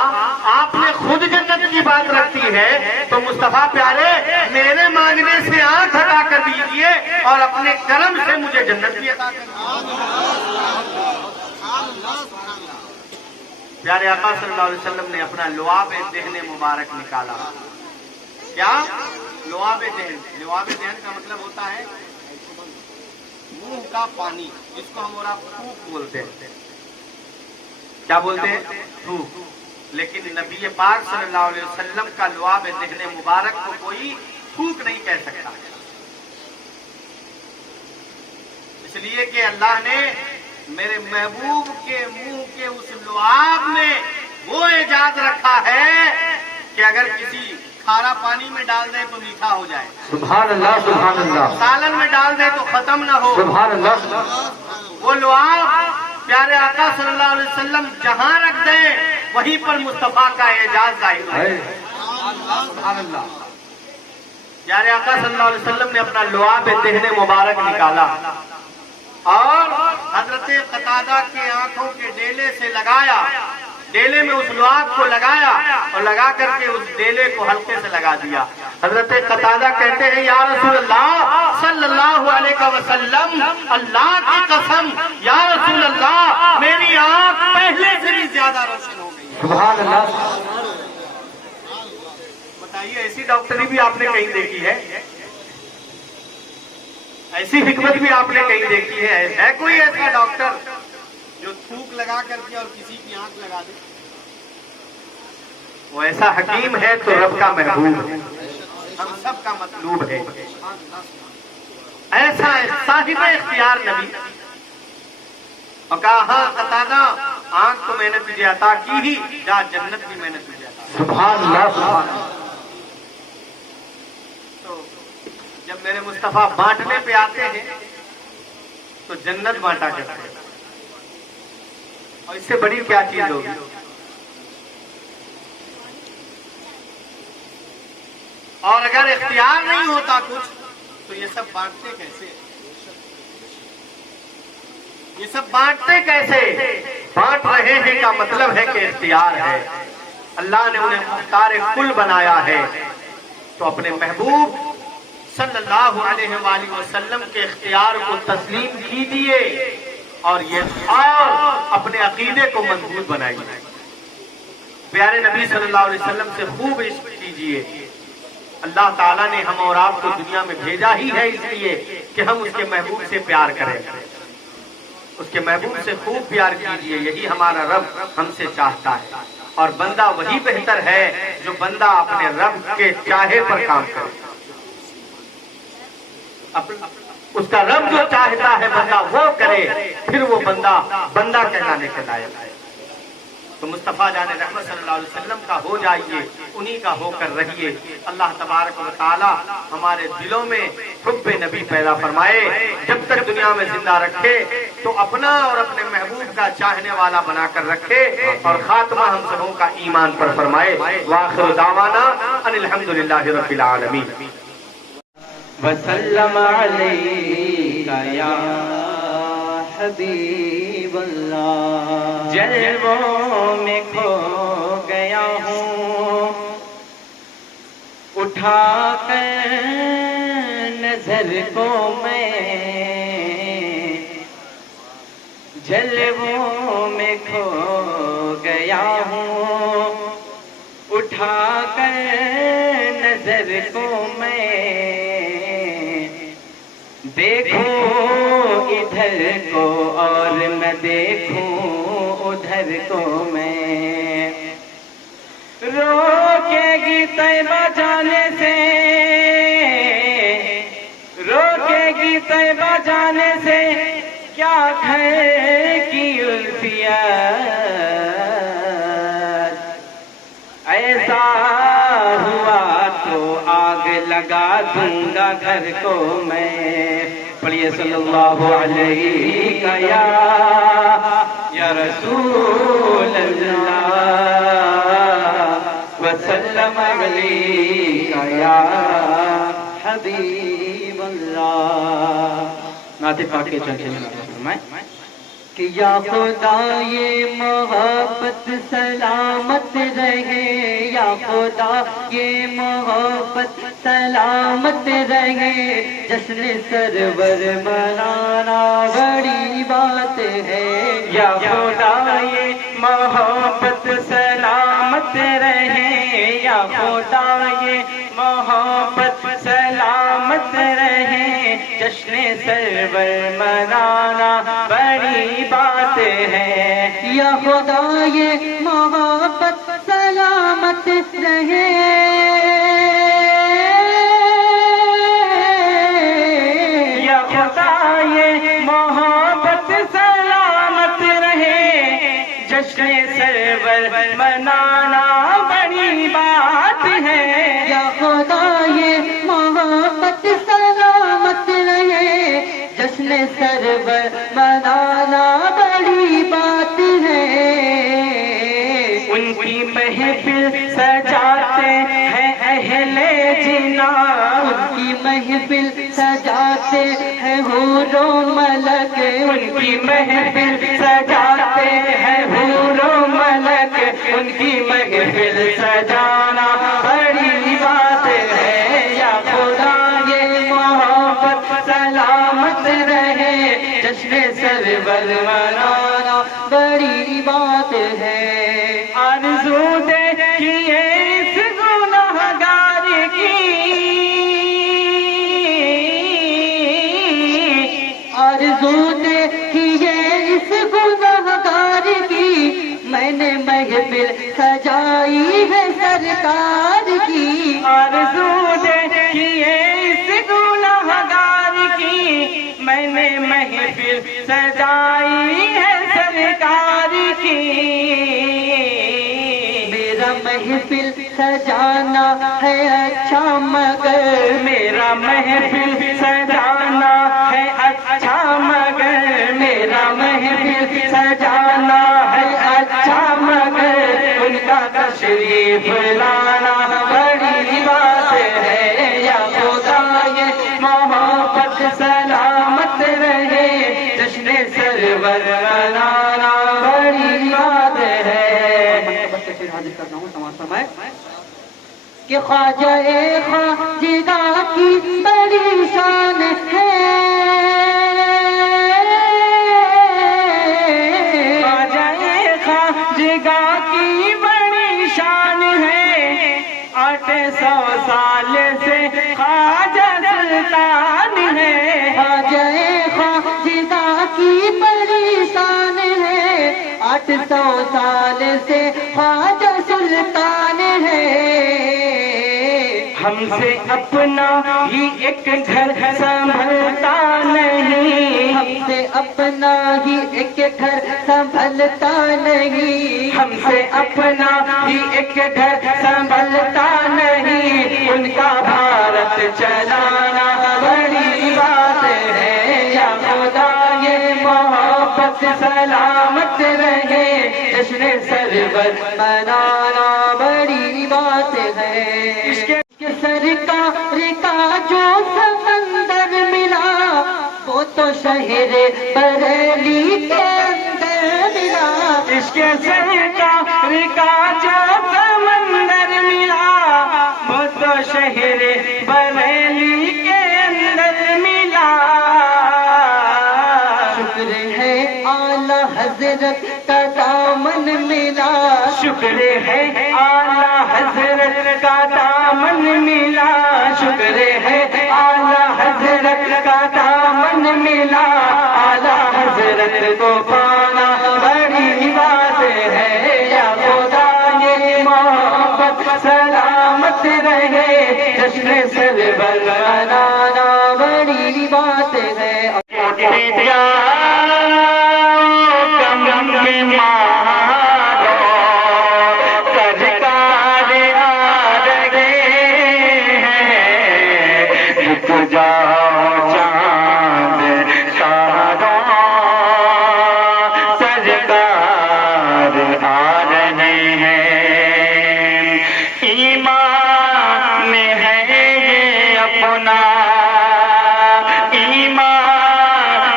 آپ نے خود جنت کی بات رکھتی ہے، تو مصطفیٰ پیارے میرے مانگنے سے آنکھ ہٹا کر دیجئے اور اپنے کرم سے مجھے جنت بھی عطا کر دیجئے۔ پیارے آقا صلی اللہ علیہ وسلم نے اپنا لعاب دہن مبارک نکالا۔ کیا؟ لعاب دہن۔ لعاب دہن کا مطلب ہوتا ہے منہ کا پانی، جس کو ہم اور آپ تھوک بولتے ہیں۔ کیا بولتے ہیں؟ تھوک۔ لیکن نبی پاک صلی اللہ علیہ وسلم کا لعاب دہن مبارک کو کوئی تھوک نہیں کہہ سکتا، اس لیے کہ اللہ نے میرے محبوب کے منہ کے اس لعاب میں وہ اعجاز رکھا ہے کہ اگر کسی کھارا پانی میں ڈال دے تو میٹھا ہو جائے، سبحان اللہ سبحان اللہ، سالن میں ڈال دے تو ختم نہ ہو۔ سبحان اللہ، وہ لعاب پیارے آقا صلی اللہ علیہ وسلم جہاں رکھ دیں وہیں پر مصطفیٰ کا اعجاز ظاہر ہے۔ سبحان اللہ۔ پیارے آقا صلی اللہ علیہ وسلم نے اپنا لعاب دہن مبارک نکالا اور حضرت قتادہ کے آنکھوں کے ڈیلے سے لگایا، ڈیلے میں اس لعاب کو لگایا اور لگا کر کے اس ڈیلے کو حلقے سے لگا دیا۔ حضرت قتادہ کہتے ہیں یا رسول اللہ صلی اللہ علیہ وسلم، اللہ کی قسم یا رسول اللہ میری آنکھ پہلے سے بھی زیادہ روشن ہو گئی۔ سبحان اللہ۔ بتائیے ایسی ڈاکٹری بھی آپ نے کہیں دیکھی ہے؟ ایسی حکمت بھی آپ نے کہیں دیکھی ہے کوئی ایسا ڈاکٹر جو تھوک لگا کر کے اور کسی کی آنکھ لگا دے؟ وہ ایسا حکیم ہے تو رب کا محبوب ہے، ہم سب کا مطلوب ہے۔ ایسا صاحب اختیار نبی، اور کہا ہاں قتادہ آنکھ تو میں نے تجھے عطا کی ہی، جا جنت بھی میں نے تجھے عطا کی۔ سبحان اللہ سبحان اللہ۔ جب میرے مصطفیٰ بانٹنے پہ آتے ہیں تو جنت بانٹا کرتے ہیں، اور اس سے بڑی کیا چیز ہوگی؟ اور اگر اختیار نہیں ہوتا کچھ تو یہ سب بانٹتے کیسے؟ یہ سب بانٹتے کیسے؟ بانٹ رہے ہیں کا مطلب ہے کہ اختیار ہے، اللہ نے انہیں مختار کل بنایا ہے، تو اپنے محبوب صلی اللہ علیہ وآلہ وسلم کے اختیار کو تسلیم کیجیے اور اپنے عقیدے کو مضبوط بنائیے۔ پیارے نبی صلی اللہ علیہ وسلم سے خوب عشق کیجیے۔ اللہ تعالیٰ نے ہم اور آپ کو دنیا میں بھیجا ہی ہے اس لیے کہ ہم اس کے محبوب سے پیار کریں، اس کے محبوب سے خوب پیار کیجیے، یہی ہمارا رب ہم سے چاہتا ہے، اور بندہ وہی بہتر ہے جو بندہ اپنے رب کے چاہے پر کام کرے۔ اس کا رب جو چاہتا ہے بندہ وہ کرے، پھر وہ بندہ کہلانے کے لائق ہے۔ تو مصطفیٰ جان رحمت صلی اللہ علیہ وسلم کا ہو جائیے، انہی کا ہو کر رہیے۔ اللہ تبارک و تعالی ہمارے دلوں میں حب نبی پیدا فرمائے، جب تک دنیا میں زندہ رکھے تو اپنا اور اپنے محبوب کا چاہنے والا بنا کر رکھے، اور خاتمہ ہم سبوں کا ایمان پر فرمائے۔ وآخر دعوانا ان الحمدللہ رب العالمین۔ وسلم علیکہ یا حبیب اللہ، جلووں میں کھو گیا ہوں، اٹھا کر نظر کو میں، جلووں میں کھو گیا ہوں، اٹھا کر نظر کو میں، دیکھوں ادھر کو اور میں دیکھوں ادھر کو میں، روکے گی طیبہ جانے سے، روکے گی طیبہ جانے سے، کیا گھر کی الفیت، ایسا ہوا تو آگ لگا دوں گا گھر کو میں۔ پڑھیے صلی اللہ علیہ یا رسول اللہ وسلم عاطف آ کے چلتے فرمائیں کہ یا خدا یہ محبت سلامت رہے، یا خدا یہ محبت سلامت رہے، جشن سرور منانا بڑی بات ہے، یا خدا یہ محبت سلامت رہے، یا خدا یہ محبت سلامت رہے، جشن سرور منانا بڑی بات ہے، یا خدا یہ محبت سلامت رہے، یا خدا یہ محبت سلامت رہے، جشن سرور منانا بڑی بات ہے، یا خدا یہ محبت سلامت رہے، جشن سرور منانا بڑی بات ہے، ان کی محفل سجاتے ہیں اہل جنا، ان کی محفل سجاتے ہیں حور و ملک، ان کی محفل سجاتے ہیں حور و ملک، ان کی محفل سجانا بڑی بات ہے، یا خدا یہ محبت سلامت رہے، جشن سرور منانا بڑی بات ہے، آرزو دیکھیے اس گنہگار کی، آرزو دیکھیے اس گنہگار کی، میں نے محفل سجائی ہے سرکار کی، آرزو دیکھیے اس گنہگار کی، میں نے محفل سجائی ہے سرکار کی، میرا محفل سجانا ہے اچھا مگر، میرا محفل سجانا ہے اچھا مگر، میرا محفل سجانا ہے اچھا مگر، ان کا تشریف لانا بڑی بات ہے، یا خدا یہ محبت سلامت رہے، جشن سرور منانا بڑی بات ہے، حاضر کرتا ہوں سماج سمائے کہ خواجہ خواجگاہ کی بڑی شان ہے، خواجہ خواجگاہ کی بڑی شان ہے، 800 سال سے خواجہ سلطان ہے، خواجہ خواجگاہ کی بڑی شان ہے، 800 سال سے خواجہ سلطان ہے، ہم سے اپنا ہی ایک گھر سنبھلتا نہیں، ہم سے اپنا ہی ایک گھر سنبھلتا نہیں، ہم سے اپنا ہی ایک گھر سنبھلتا نہیں، ان کا بھارت چلانا بڑی بات ہے، یا خدا یہ محبت سلامت رہے، جشن سرور منانا بڑی بات ہے، کہ سرکار کا جو سمندر ملا وہ تو شہر بریلی کے اندر ملا، عشق سرکار کا جو سمندر ملا، وہ تو شہر بریلی کے اندر ملا، شکر ہے اعلی حضرت کا دامن ملا، شکر ہے اعلیٰ حضرت کا دامن ملا، شکر ہے اعلیٰ حضرت کا دامن ملا، اعلیٰ حضرت کو پانا بڑی بات ہے، یا خدا یہ محبت سلامت رہے، جشن سرور منانا بڑی بات ہے، ایمان ہے یہ اپنا، ایمان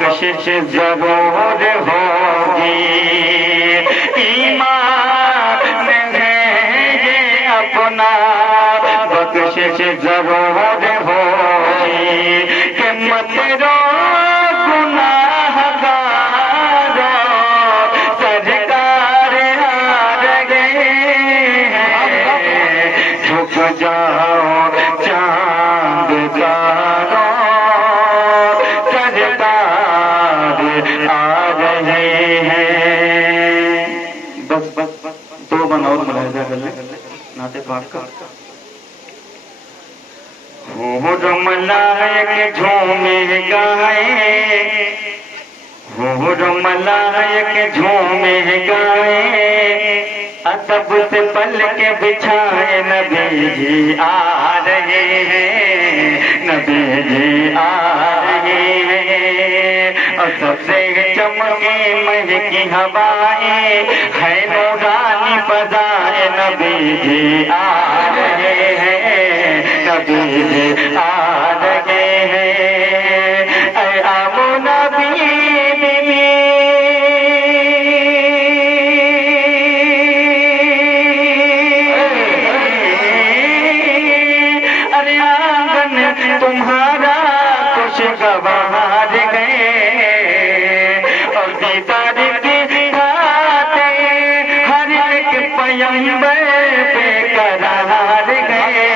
بخشش ضرور ہوگی، ایمان ہے یہ اپنا بخشش ضرور ہوگی، کہ مت رو گناہ گارو سرکار آ رہے ہیں، جھک جاؤ چاند تارو سرکار آ رہے ہیں۔ بس دو بن اور ملاحظہ کر لیں نعت پاک کا۔ حور ملائک جھومے گائے، حور ملائک جھومے گائے، ادب سے پل کے بچھائے نبی جی آ رہے ہیں، نبی جی آ رہے ہیں، اور سب سے چمکے مہکی ہوائیں ہے نورانی فضائے نبی جی آ رہے ہیں، نبی جی آ رہے ہیں۔ اے آمو نبی بی ارے آنگن تمہارا خوشگوار گئے، اور دیدار کی کھاتے ہر ایک پیمبر پہ قرار گئے،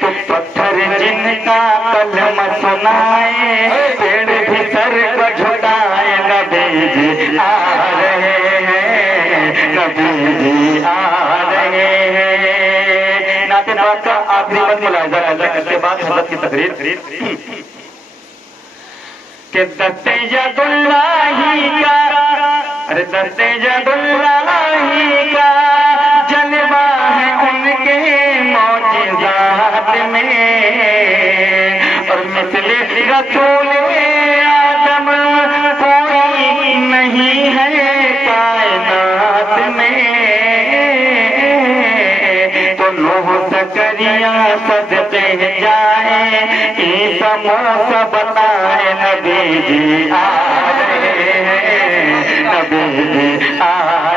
تو پتھر جن کا کلمہ سنائے پیڑ بھی سر کو جھکائے، نبی جی آ رہے ہیں، نبی جی آ رہے ہیں۔ نعت پاک کا آخری بند ملاحظہ کر لیں، اس کے بعد حضرت کی تقریر کہ دست ید اللہ کا، ارے دست ید اللہ کا جلوہ ہے ان کے معجزات میں، اور مثل رسول آدم کوئی نہیں ہے کائنات میں، تو نوح زکریا صدقے جائے عیسیٰ موسیٰ بتائے، نبی جی آ رہے ہیں، نبی جی آ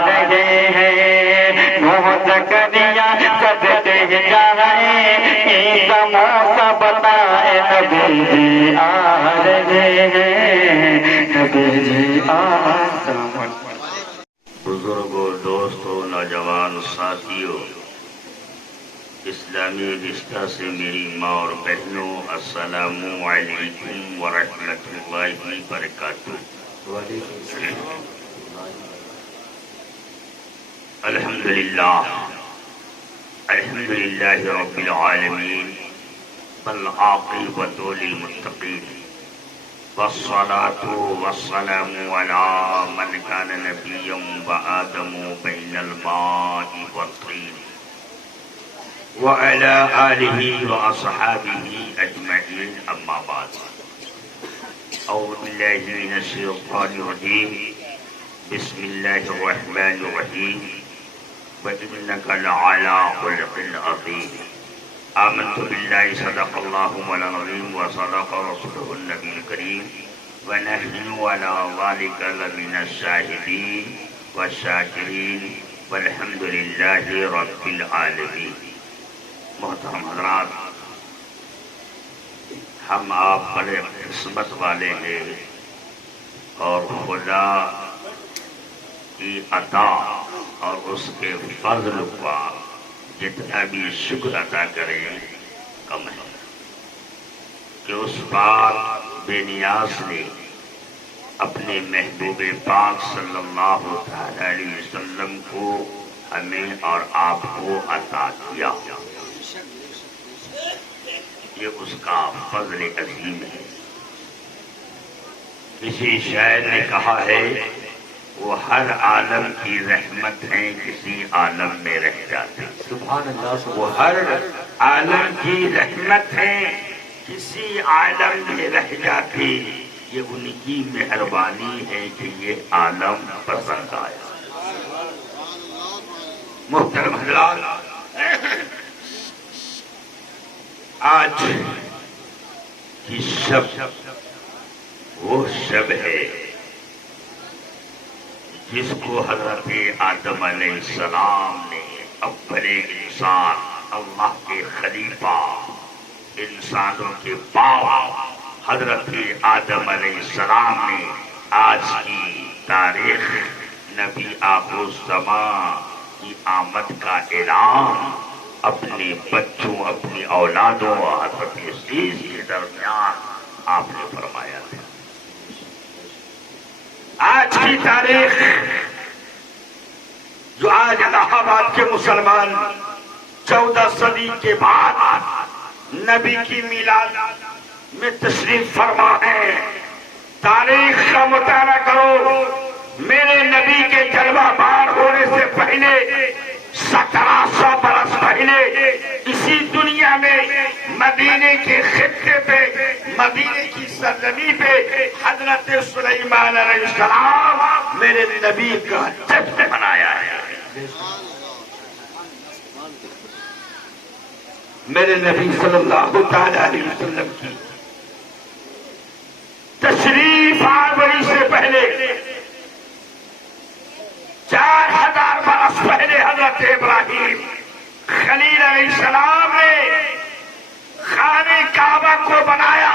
رہے ہیں، نوح زکریا صدقے جائے عیسیٰ موسیٰ بتائے، نبی جی آ رہے ہیں، نبی جی آ رہے ہیں۔ بزرگوں، دوستوں، نوجوان ساتھیوں، اسلامی رشتہ سے میری ماں اور بہنوں، السلام علیکم ورحمۃ اللہ وبرکاتہ۔ الحمدللہ الحمدللہ رب العالمین، والعاقبۃ للمتقین، والصلاة والسلام علی من کان نبیا وآدم بین الماء والطین، وعلى آلہ وأصحابہ اجمعین، اما بعد۔ اعوذ باللہ من الشیطان الرجیم، بسم اللہ الرحمن الرحیم، وإنک لعلی خلق عظیم۔ آمنت باللہ صدق اللہ العظیم وصدق رسولہ النبی الکریم، ونحن علی ذلک لمن الشاہدین والشاکرین، والحمد للہ رب العالمین۔ محترم حضرات، ہم آپ بڑے قسمت والے ہیں، اور خدا کی عطا اور اس کے فضل کا جتنا بھی شکر ادا کریں کم ہے، کہ اس پاک بے نیاز نے اپنے محبوب پاک صلی اللہ علیہ وسلم کو ہمیں اور آپ کو عطا کیا۔ یہ اس کا فضل عظیم ہے۔ کسی شاعر نے کہا ہے، وہ ہر عالم کی رحمت ہیں، کسی عالم میں رہ جاتے۔ سبحان اللہ۔ وہ ہر عالم کی رحمت ہیں، کسی عالم میں رہ جاتے، یہ ان کی مہربانی ہے کہ یہ عالم پسند آیا۔ محترم حضرات، آج کہ شب وہ شب ہے جس کو حضرت آدم علیہ السلام نے اول انسان، اللہ کے خلیفہ، انسانوں کے باپ حضرت آدم علیہ السلام نے آج کی تاریخ نبی آخر الزمان کی آمد کا اعلان اپنے بچوں، اپنی اولادوں اور حضرت عزیز کے درمیان آپ نے فرمایا تھا۔ آج کی تاریخ جو آج الہ آباد کے مسلمان 14 صدی کے بعد نبی کی میلاد میں تشریف فرما ہے، تاریخ کا مطالعہ کرو۔ میرے نبی کے جلوہ بار ہونے سے پہلے 1700 برس پہلے اسی دنیا میں مدینے کے خطے پہ، مدینے کی سرزمین پہ حضرت سلیمان علیہ السلام میرے نبی کا جشن منایا ہے۔ میرے نبی صلی اللہ تعالی علیہ وسلم کی تشریف آوری سے پہلے 4000 برس پہلے حضرت ابراہیم خلیل علیہ السلام نے خانہ کعبہ کو بنایا،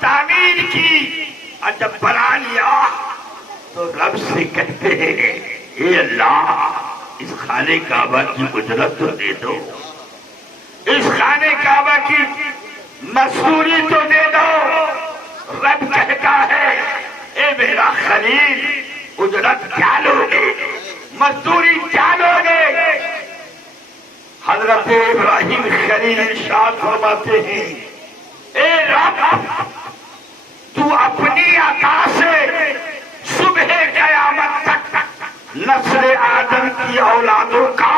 تعمیر کی، اور جب بنا لیا تو رب سے کہتے ہیں اے اللہ اس خانہ کعبہ کی اجرت تو دے دو، اس خانہ کعبہ کی مزدوری تو دے دو۔ رب کہتا ہے اے میرا خلیل اجرت کیا لوگے، مزدوری کیا لوگے؟ حضرت ابراہیم خلیل ارشاد فرماتے ہیں اے رب تو اپنی عطا سے صبح قیامت تک نسل آدم کی اولادوں کا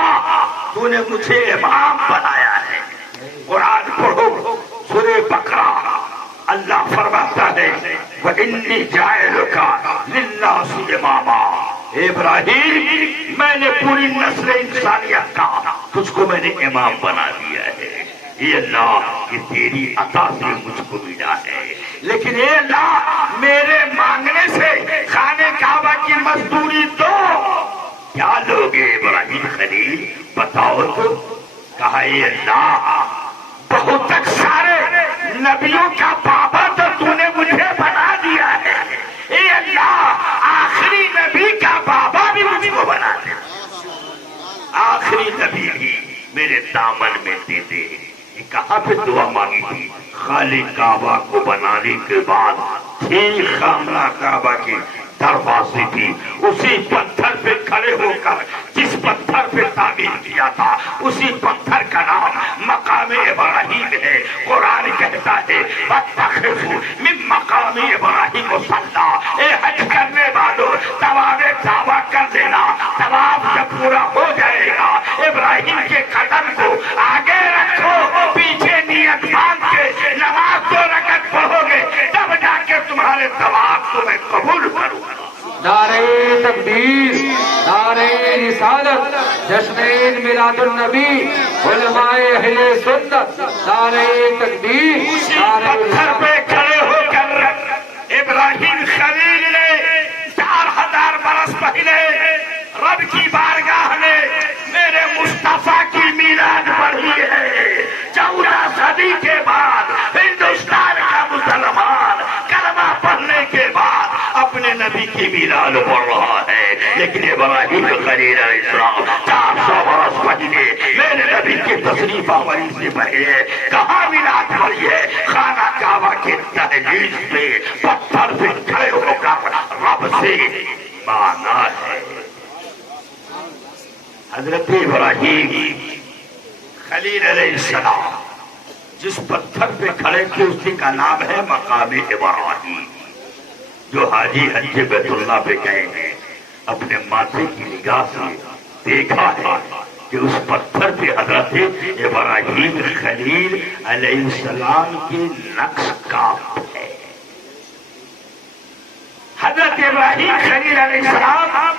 تو نے مجھے امام بنایا ہے۔ قرآن پڑھو سورہ بقرہ، اللہ فرماتا ہے وَإِنِّي جَاعِلُكَ لِلنَّاسِ إِمَامًا، ابراہیم میں نے پوری نسل انسانیت کا تجھ کو میں نے امام بنا دیا ہے۔ اے اللہ یہ تیری عطا سے مجھ کو ملا ہے، لیکن اے اللہ میرے مانگنے سے خانہ کعبہ کی مزدوری دو، کیا لوگے ابراہیم خلیل بتاؤ تو؟ کہا اے اللہ بہت تک سارے نبیوں کا بابا تو نے مجھے بنا دیا ہے، اے اللہ آخری نبی کا بابا بھی مجھ کو بنا دیا، آخری نبی بھی میرے دامن میں دے دے۔ کہاں پہ دعا مانگی تھی؟ خالی کعبہ کو بنانے کے بعد تھی خامنہ کعبہ کی دروازے تھی، اسی پتھر پہ کھڑے ہو کر جس پتھر پہ تعمیر کیا تھا اسی پتھر کا نام مقام ابراہیم ہے۔ قرآن کہتا ہے وَاتَّخِذُوا مِن مَقَامِ إِبْرَاهِيمَ مُصَلًّى، اے حج کرنے والوں طواف کعبہ کر دینا، طواف جب پورا ہو جائے گا ابراہیم کے قدم کو آگے رکھو، پیچھے نیت باندھ کے نماز 2 رکعت پڑھو گے تب جا کے تمہارے طواف کو میں قبول کروں گا۔ نعرہ تکبیر، نعرہ رسالت، جشن میلاد النبی، علماء اہل سنت، نعرہ تکبیر، نعرہ پتھر پہ کھڑے ہو کر ابراہیم خلیل نے 4000 برس پہلے رب کی بارگاہ نے میرے مصطفیٰ کی میلاد پڑھی ہے۔ 14 صدی کے بعد ہندوستان کا مسلمان کلمہ پڑھنے کے بعد اپنے نبی کی میلاد پڑھ رہا ہے، لیکن ابراہیم خلیل علیہ السلام 400 برس پہلے میرے نبی کی تشریف آوری سے پہلے کہاں میلاد پڑھی ہے؟ خانہ کعبہ کے دہلیز پہ پتھر پہ کھڑے ہو کر رب سے مانا ہے۔ حضرت ابراہیم خلیل علیہ السلام جس پتھر پہ کھڑے تھے اسی کا نام ہے مقام ابراہیم۔ جو حاجی حج بیت اللہ پہ گئے ہیں اپنے ماتھے کی نگاہ سے دیکھا ہے کہ اس پتھر پہ حضرت ابراہیم خلیل علیہ السلام کے نقش کاپ ہے۔ حضرت ابراہیم خلیل علیہ السلام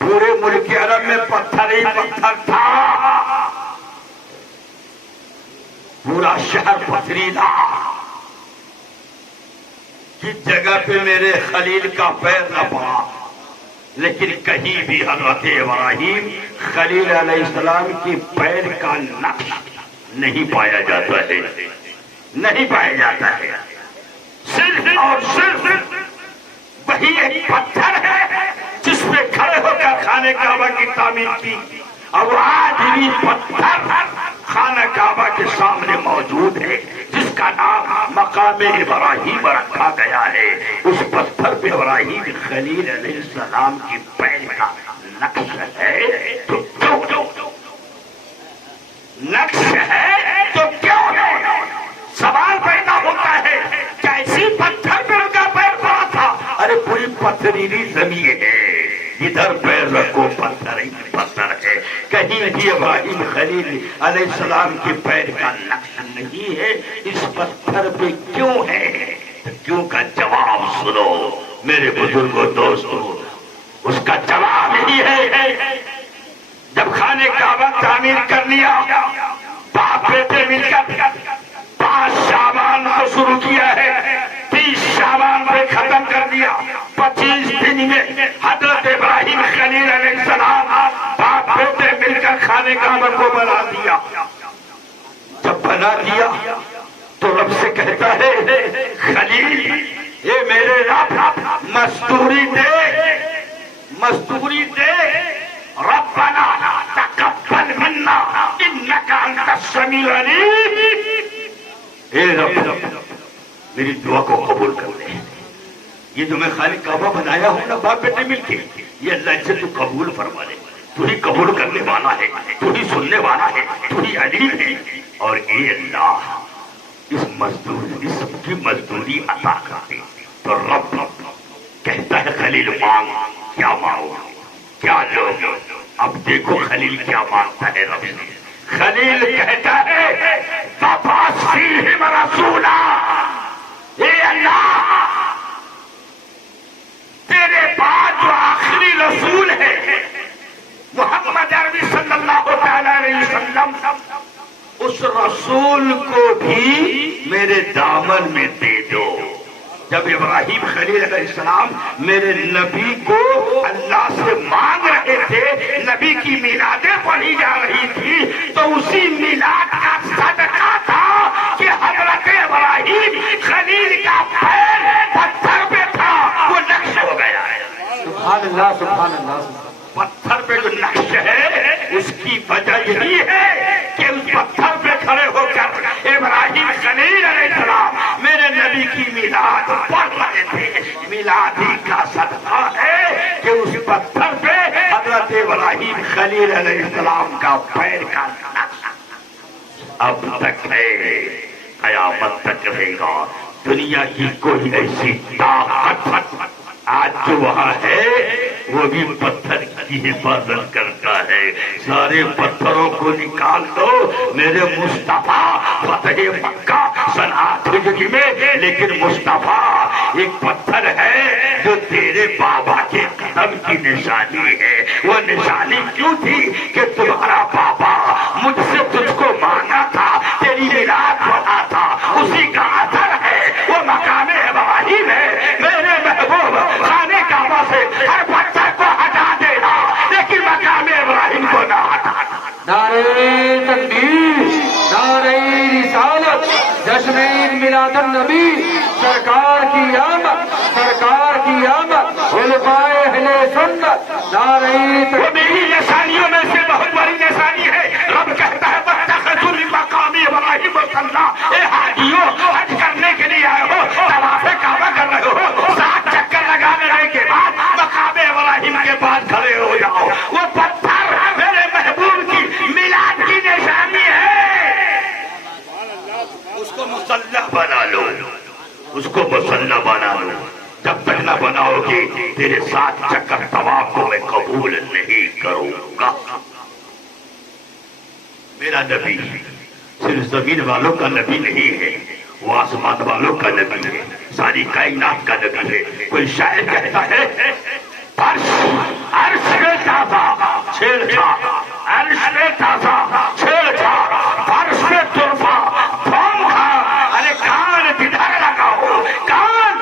پورے ملک عرب میں پتھر ہی پتھر تھا، پورا شہر پتھریلا، کی جگہ پہ میرے خلیل کا پیر نہ پڑا، لیکن کہیں بھی حضرت ابراہیم خلیل علیہ السلام کی پیر کا نقش نہیں پایا جاتا ہے، نہیں پایا جاتا ہے۔ صرف اور صرف وہی ایک پتھر ہے جس پہ کھڑے ہو کر خانہ کعبہ کی تعمیر کی، اور وہ آج بھی پتھر خانہ کعبہ کے سامنے موجود ہے، جس کا نام مقام ابراہیم رکھا گیا ہے۔ اس پتھر پہ ابراہیم خلیل علیہ السلام کی پیر کا نقش ہے، تو کیوں نقش ہے تو کیوں ہے؟ سوال پیدا ہوتا ہے کیا اسی پتھر پہ ان کا پیر پڑا تھا؟ ارے پوری پتھریلی زمین ہے، ادھر پیر رکھو پتھر ہی پتھر ہے، کہیں بھی ابراہیم خلیل علیہ السلام کے پیر کا نقش نہیں ہے۔ اس پتھر پہ کیوں ہے؟ کیوں کا جواب سنو میرے بزرگوں دوستوں، اس کا جواب یہی ہے، جب خانہ کعبہ تعمیر کر لیا، باپ بیٹے مل کر 5 شعبان کو شروع کیا ہے، 30 شعبان پہ ختم کر دیا، 25 دن میں حضرت ابراہیم خلیل علیہ السلام باپ بیٹے مل کر خانہ کعبہ کو بنا دیا۔ جب بنا دیا تو رب سے کہتا ہے خلیل یہ میرے رب مزدوری دے، ربنا تقبل منا انک انت السمیع العلیم۔ اے رب میری دعا کو قبول کر لے، یہ جو میں خانہ کعبہ بنایا ہوں نا باپ بیٹے مل کے، یہ اللہ سے تو قبول فرما لے، تو ہی قبول کرنے والا ہے، تو ہی سننے والا ہے، تو ہی علیم ہے، اور اے اللہ اس کی مزدوری عطا کر دے۔ تو رب کہتا ہے خلیل مانگ، کیا مانگو کیا لوگ؟ اب دیکھو خلیل کیا مانگتا ہے رب سے۔ خلیل کہتا ہے فَبْعَثْ فِيهِمْ رَسُولًا، اے اللہ تیرے بعد جو آخری رسول ہے محمد عربی صلی اللہ تعالی علیہ وسلم، اس رسول کو بھی میرے دامن میں دے دو۔ جب ابراہیم خلیل علیہ السلام میرے نبی کو اللہ سے مانگ رہے تھے، نبی کی میلادیں پڑھی جا رہی تھی، تو اسی میلاد کا صدقہ تھا کہ حضرت ابراہیم خلیل کا پیر پتھر پہ تھا، وہ نقش ہو گیا ہے۔ سبحان اللہ سبحان اللہ۔ پتھر پہ جو نقش ہے اس کی وجہ یہی ہے کہ اس پتھر پہ کھڑے ہو کر ابراہیم خلیل علیہ السلام میرے نبی کی میلاد پڑھ رہے تھے۔ میلاد ہی کا صدقہ ہے کہ اس پتھر پہ حضرت ابراہیم خلیل علیہ السلام کا پیر کا نقش اب تک ہے، قیامت تک رہے گا۔ دنیا کی کوئی ایسی طاقت آج جو وہاں ہے وہ بھی پتھر کی حفاظت کرتا ہے۔ سارے پتھروں کو نکال دو، میرے مصطفیٰ فتح مکہ سن 8 ہجری میں، لیکن مصطفیٰ ایک پتھر ہے جو تیرے بابا کے قدم کی نشانی ہے۔ وہ نشانی کیوں تھی کہ تمہارا بابا مجھ سے تجھ کو مانگا تھا، تیری میلاد پڑھا تھا، اسی کا اثر ہے، وہ مقام ابراہیم ہے۔ میرے محبوب خانہ کعبہ سے ہر پتھر کو ہٹا دینا، لیکن مقام ابراہیم کو نہ ہٹانا۔ نعرہ تکبیر، نعرہ رسالت، جشن میلاد النبی، سرکار کی آمد، سرکار کی آمد، علماء اہل سنت، نعرہ وہ میری نشانیوں میں سے بہت بڑی نشانی ہے۔ رب کہتا ہے وَاتَّخَذُوا مِن مَّقَامِ إِبْرَاهِيمَ مُصَلًّى، اے حاجیوں حج کرنے کے لیے آئے ہو، طواف کعبہ کر رہے ہو، 7 چکر لگانے کے بعد مقام ابراہیم کے پاس کھڑے ہو جاؤ۔ وہ پتھر میرے محبوب کی میلاد کی نشانی ہے، اس کو مصلی بنا لو، اس کو مصلی بنا لو۔ جب تک نہ بناؤ گے تیرے 7 چکر طواف کو میں قبول نہیں کروں گا۔ میرا نبی صرف زمین والوں کا نبی نہیں ہے، وہ آسمان والوں کا نبی ہے، ساری کائنات کا نبی ہے۔ کوئی شاعر کہتا ہے عرش میں تازہ چھیڑ چھاڑ، عرش میں تازہ چھیڑ چھاڑ، فرش میں طرفہ دھوم کھا۔ ارے کان کدھر لگاؤ، کان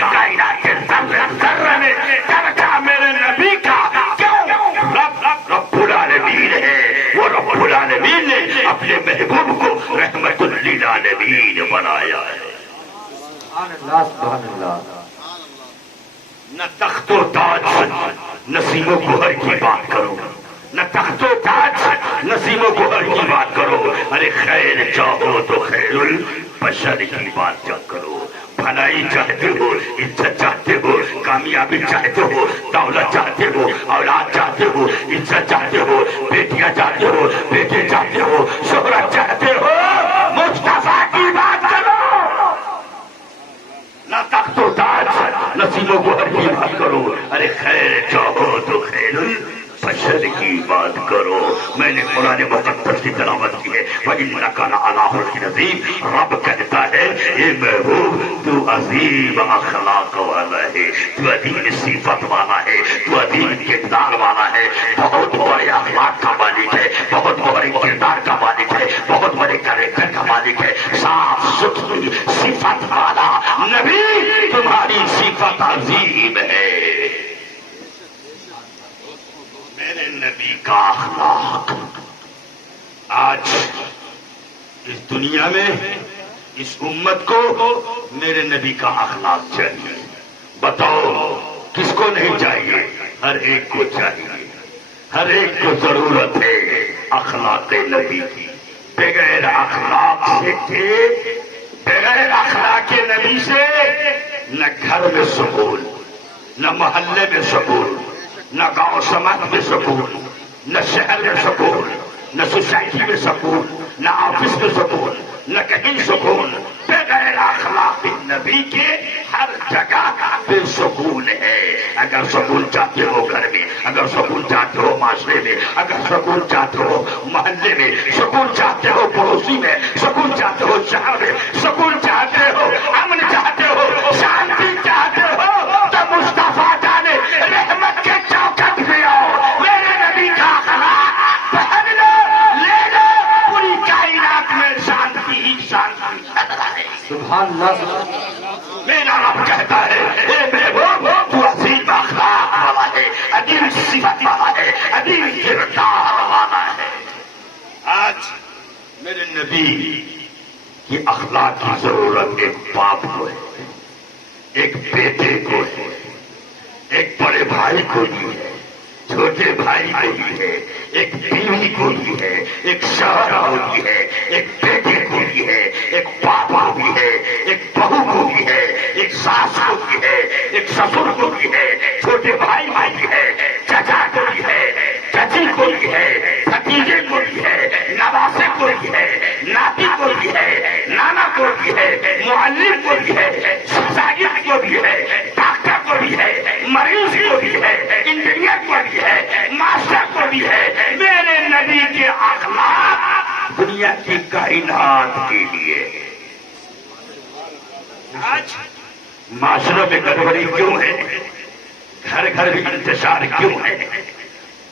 کائنات کے ذرے ذرے میں چرچا میرے نبی کا کیوں؟ رب العالمین ہے، وہ رب العالمین نے اپنے محبوب کو رحمت للعالمین بنایا ہے۔ سبحان اللہ سبحان اللہ۔ نہ تخت و تاج نسیم و گوہر کی بات کرو، نہ تخت و تاج نسیم و گوہر کی بات کرو، ارے خیر چاہو تو خیر البشر کی بات کرو۔ بھلائی چاہتے ہو، عزت چاہتے ہو، کامیابی چاہتے ہو، دولت چاہتے ہو، اولاد چاہتے ہو، عزت چاہتے ہو، بیٹیاں چاہتے ہو، بیٹے چاہتے ہو، شہرت چاہتے ہو، مصطفیٰ کی بات کرو۔ نہ تخت و تاج نسیم و گوہر کی بات کرو، ارے خیر چاہو تو خیر البشر کی بات کرو۔ میں نے قرآن مقدس کی تلاوت کی ہے، وَإِنَّكَ لَعَلَىٰ خُلُقٍ عَظِيمٍ۔ رب کہتا ہے اے محبوب تو عظیم اخلاق والا ہے، تو عظیم صفت والا ہے، تو عظیم کردار والا ہے، بہت بڑے اخلاق کا مالک ہے، بہت بڑے کردار کا مالک ہے، بہت بڑے کریکٹر کا مالک ہے، صاف ستھری صفت والا نبی تمہاری صفت عظیم ہے۔ میرے نبی کا اخلاق آج اس دنیا میں اس امت کو میرے نبی کا اخلاق چاہیے۔ بتاؤ کس کو نہیں چاہیے؟ ہر ایک کو چاہیے، ہر ایک کو ضرورت ہے اخلاق نبی کی۔ بغیر اخلاق سے تھے، بغیر اخلاق نبی سے نہ گھر میں سکون، نہ محلے میں سکون، نہ گاؤں سماج میں سکون، نہ شہر میں سکون، نہ سوسائٹی میں سکون، نہ آفس میں سکون، نہ کہیں سکون۔ بغیر اخلاق نبی کے ہر جگہ بے سکون ہے۔ اگر سکون چاہتے ہو گھر میں، اگر سکون چاہتے ہو معاشرے میں، اگر سکون چاہتے ہو محلے میں، سکون چاہتے ہو پڑوسی میں، سکون چاہتے ہو شہر میں، سکون چاہتے ہو، امن چاہتے ہو، شانتی چاہتے ہو، تو مصطفیٰ جانے رحمت کے چوکٹ میں آؤ۔ میرے نبی کا اخلاق پہن لو، لے لو، پوری کائنات میں شانتی ہی شانتی نظر آئے۔ سبحان اللہ سبحان اللہ۔ میرا رب کہتا ہے اے محبوب تو عظیم اخلاق والا ہے، عظیم صفت والا ہے، عظیم کردار والا ہے۔ آج میرے نبی کی اخلاق کی ضرورت ایک باپ کو ہے، ایک بیٹے کو ہے، ایک بڑے بھائی کو بھی ہے، چھوٹے بھائی کو بھی ہے، ایک بیوی کو بھی ہے، ایک شوہر کو بھی ہے، ایک بیٹے کو بھی ہے، ایک باپ کو بھی ہے، ایک بہو کو بھی ہے، ایک ساس کو بھی ہے، ایک سسر کو بھی ہے، چھوٹے بھائی کو بھی ہے، چچا کو بھی ہے، چچی کو بھی ہے، بھتیجے کو بھی ہے، نواسے کو بھی ہے، ناتی کو بھی ہے، نانا کو بھی ہے، معلم کو بھی ہے، شاگرد کو بھی ہے، ڈاکٹر کو بھی ہے، مریض کو بھی ہے، انجینئر کو بھی ہے، ماسٹر کو بھی ہے۔ میرے نبی کے اخلاق دنیا کی کائنات کے لیے۔ آج معاشرے میں گڑبڑی کیوں ہے؟ گھر گھر میں انتشار کیوں ہے؟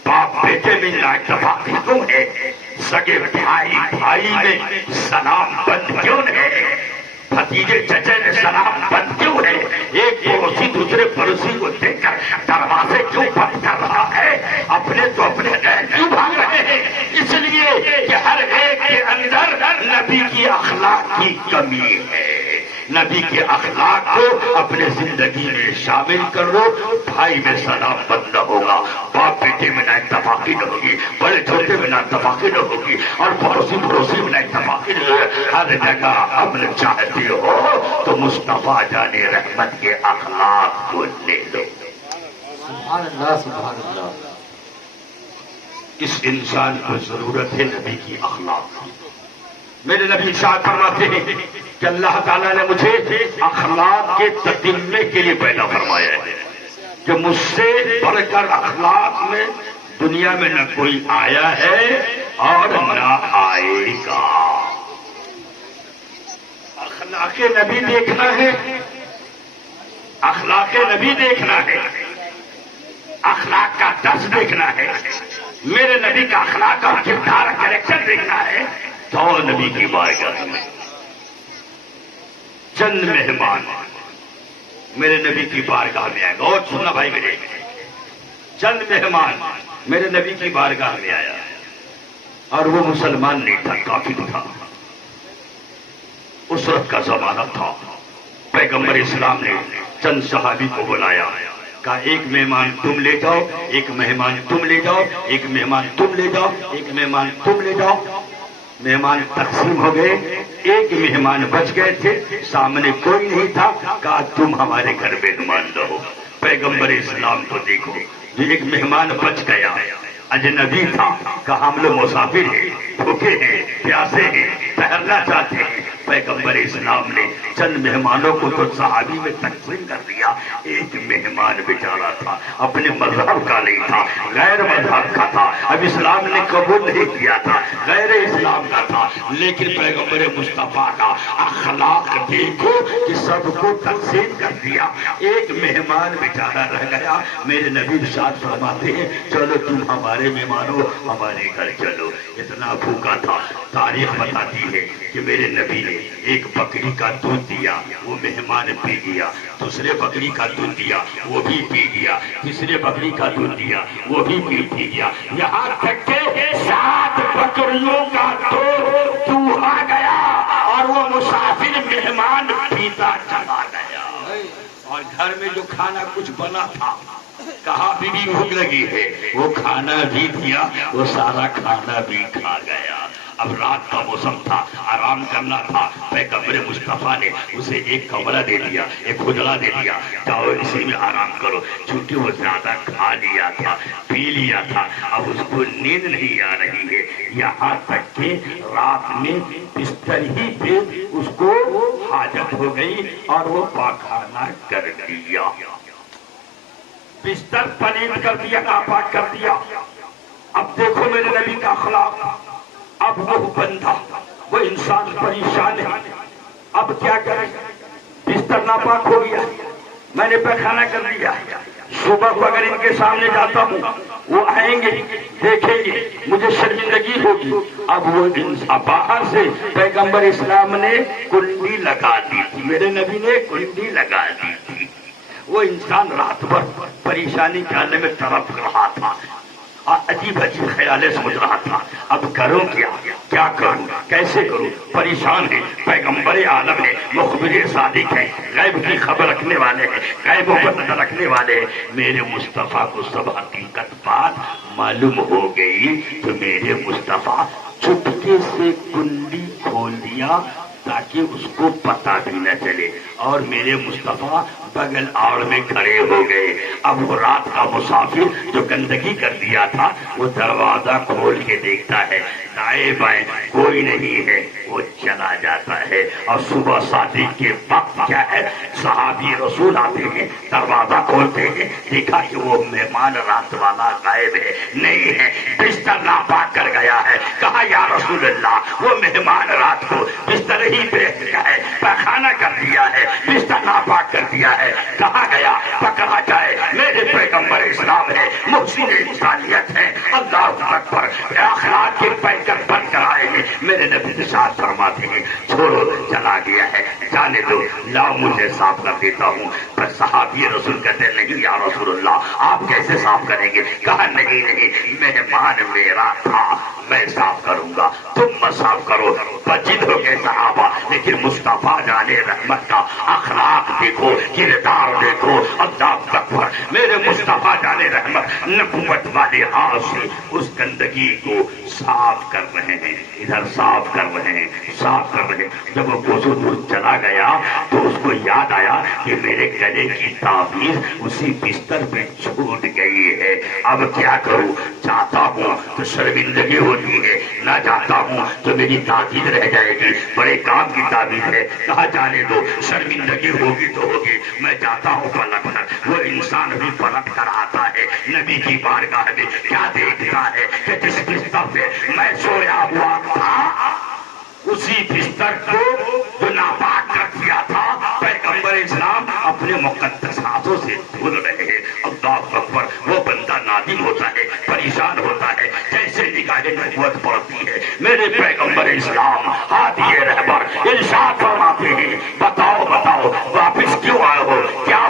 باپ بیٹے میں اتفاقی کیوں ہے؟ سگے بھائی بھائی میں سلام بند کیوں ہے؟ بھتیجے چچے میں سلام بند کیوں ہے؟ ایک پڑوسی دوسرے پڑوسی کو دیکھ کر دروازے کیوں بند کر رہا ہے؟ اپنے تو اپنے غیر کیوں بھاگ رہے ہیں؟ اس لیے کہ ہر ایک کے اندر نبی کی اخلاق کی کمی ہے۔ نبی کے اخلاق کو اپنے زندگی میں شامل کر لو، بھائی میں سلام بند نہ ہوگا، باپ بیٹے میں نہ اتفاقی نہ ہوگی، بڑے چھوٹے میں نہ اتفاقی نہ ہوگی، اور پڑوسی میں نہ اتفاقی نہ ہوگی۔ ہر جگہ امن چاہتے ہو تو مصطفیٰ جانے رحمت کے اخلاق کو لے لو۔ سبحان اللہ سبحان اللہ۔ اس انسان کو ضرورت ہے نبی کی اخلاق کی۔ میرے نبی ارشاد فرماتے ہیں کہ اللہ تعالیٰ نے مجھے اخلاق کے تتمے کے لیے پیدا فرمایا ہے کہ مجھ سے بڑھ کر اخلاق میں دنیا میں نہ کوئی آیا ہے اور نہ آئے گا۔ اخلاق نبی دیکھنا ہے، اخلاق نبی دیکھنا ہے، اخلاق کا درس دیکھنا ہے، میرے نبی کا اخلاق اور کردار کریکٹر دیکھنا ہے تو نبی کی بارگاہ میں چند مہمان میرے نبی کی بارگاہ میں آئے گا. اور سننا بھائی میرے, چند مہمان میرے نبی کی بارگاہ میں آیا اور وہ مسلمان نہیں تھا, کافر تھا. اسرت کا زمانہ تھا. پیغمبر اسلام نے چند صحابی کو بلایا, کہا ایک مہمان تم لے جاؤ, ایک مہمان تم لے جاؤ, ایک مہمان تم لے جاؤ, ایک مہمان تم لے جاؤ. مہمان تقسیم ہو گئے, ایک مہمان بچ گئے تھے, سامنے کوئی نہیں تھا. کہا تم ہمارے گھر مہمان رہو. پیغمبر اسلام کو دیکھو, جو ایک مہمان بچ گیا اجنبی تھا, کہا ہم لوگ مسافر ہیں, بھوکے ہیں, پیاسے ہیں, ٹہلنا چاہتے ہیں. پیغمبر اسلام نے چند مہمانوں کو تو صحابی میں تقسیم کر دیا. ایک مہمان بیچارہ تھا, اپنے مذہب کا نہیں تھا, غیر مذہب کا تھا, اب اسلام نے قبول نہیں کیا تھا, غیر اسلام کا تھا. لیکن پیغمبر مصطفیٰ کا اخلاق دیکھو کہ سب کو تقسیم کر دیا. ایک مہمان بیچارہ رہ گیا. میرے نبی ارشاد فرماتے ہیں چلو تم ہمارے مہمانوں, ہمارے گھر چلو. اتنا بھوکا تھا. تاریخ بتاتی ہے کہ میرے نبی نے ایک بکری کا دودھ دیا, وہ مہمان پی گیا. دوسرے بکری کا دودھ دیا, وہ بھی پی گیا. تیسرے بکری کا دودھ دیا, وہ بھی پی گیا. یہاں تک کہ 7 بکریوں کا دودھ چوہا گیا اور وہ مسافر مہمان پیتا چلا گیا. اور گھر میں جو کھانا کچھ بنا تھا, کہا بیوی بھوک لگی ہے, وہ کھانا بھی دیا, وہ سارا کھانا بھی کھا گیا. اب رات کا موسم تھا, آرام کرنا تھا. پیغمبر مصطفیٰ نے اسے ایک کمرہ دے دیا, ایک حجرہ دے دیا, جاؤ اسی میں آرام کرو. چونکہ وہ زیادہ کھا لیا تھا, پی لیا تھا, اب اس کو نیند نہیں آ رہی ہے. یہاں تک کہ رات میں بستر ہی پہ اس کو حاجت ہو گئی اور وہ پاخانہ کر دیا. بستر پلید کر دیا, ناپاک کر دیا. اب دیکھو میرے نبی کا اخلاق. اب وہ بندہ, وہ انسان پریشان ہے. اب کیا کرے, بستر ناپاک ہو گیا, میں نے پیخانہ کر دیا. صبح کو اگر ان کے سامنے جاتا ہوں, وہ آئیں گے, دیکھیں گے, مجھے شرمندگی ہوگی. اب وہ باہر سے پیغمبر اسلام نے کنڈی لگا دی تھی, میرے نبی نے کنڈی لگا دی تھی. وہ انسان رات بھر پریشانی کے عالم میں تڑپ رہا تھا اور عجیب عجیب خیالیں سوچ رہا تھا. اب کروں کیا کروں, کیسے کروں, پریشان ہے. پیغمبر عالم ہے, مخبر صادق ہے, غیب کی خبر رکھنے والے ہیں, غیبوں پر نظر رکھنے والے ہیں. میرے مصطفیٰ کو سب حقیقت بات معلوم ہو گئی تو میرے مصطفیٰ چپکے سے کنڈی کھول دیا تاکہ اس کو پتہ بھی نہ چلے. اور میرے مصطفیٰ بغل آڑ میں کھڑے ہو گئے. اب وہ رات کا مسافر جو گندگی کر دیا تھا, وہ دروازہ کھول کے دیکھتا ہے, دائیں بائیں کوئی نہیں ہے, وہ چلا جاتا ہے. اور صبح صادق کے وقت کیا ہے, صحابی رسول آتے ہیں, دروازہ کھولتے ہیں, دیکھا کہ وہ مہمان رات والا غائب ہے, نہیں ہے, بستر ناپاک کر گیا ہے. کہا یا رسول اللہ, وہ مہمان رات کو بستر ہی پہ گیا ہے, پخانہ کر دیا ہے, بستر ناپاک کر دیا ہے, کہاں گیا, پکڑا جائے. میرے پیغمبر اسلام ہے, محسن انسانیت ہے, اللہ اکبر, اخلاق کے پیکر بن کر آئے ہیں. میرے نبی ارشاد فرماتے ہیں چھوڑو, چلا گیا ہے, جانے دو, لاؤ مجھے صاف کر دیتا ہوں. پر صحابی رسول کہتے نہیں یا رسول اللہ, آپ کیسے صاف کریں گے. کہا نہیں, مہمان میرا تھا, میں صاف کروں گا, تم مت صاف کرو. بجد ہو گئے صحابہ, لیکن مصطفیٰ جانے رحمت کا اخلاق دیکھو, کردار دیکھو, اللہ اکبر. میرے مصطفیٰ جانے رحمت نبوت والے ہاتھ سے اس گندگی کو صاف کر رہے ہیں, ادھر صاف کر رہے ہیں, صاف کر رہے ہیں. جب وہ کوسوں دور چلا گیا تو اس کو یاد آیا کہ میرے گلے کی تعبیر اسی بستر پہ چھوٹ گئی ہے. اب کیا کروں, جاتا ہوں تو شرمندگی ہوتی ہے, نہ جاتا ہوں تو میری تعبیر رہ جائے گی, بڑے کام کی تعبیر ہے. کہا جانے دو, شرمندگی ہوگی تو ہوگی, میں جاتا ہوں پلٹ کر. وہ انسان بھی پلٹ کر آتا ہے نبی کی بارگاہ میں, کیا دیکھتا ہے کہ جس بستر پہ میں سویا ہوا تھا اسی بستر کو جو ناپاک کر دیا تھا پیغمبر اسلام اپنے مقدس ہاتھوں سے دھل رہے ہیں. اللہ اکبر. وہ بندہ نادم ہوتا ہے, پریشان ہوتا ہے, جیسے نگاہ نبوت پڑتی ہے. میرے پیغمبر اسلام ہادی رہبر ارشاد فرماتے ہیں بتاؤ واپس کیوں آئے ہو, کیا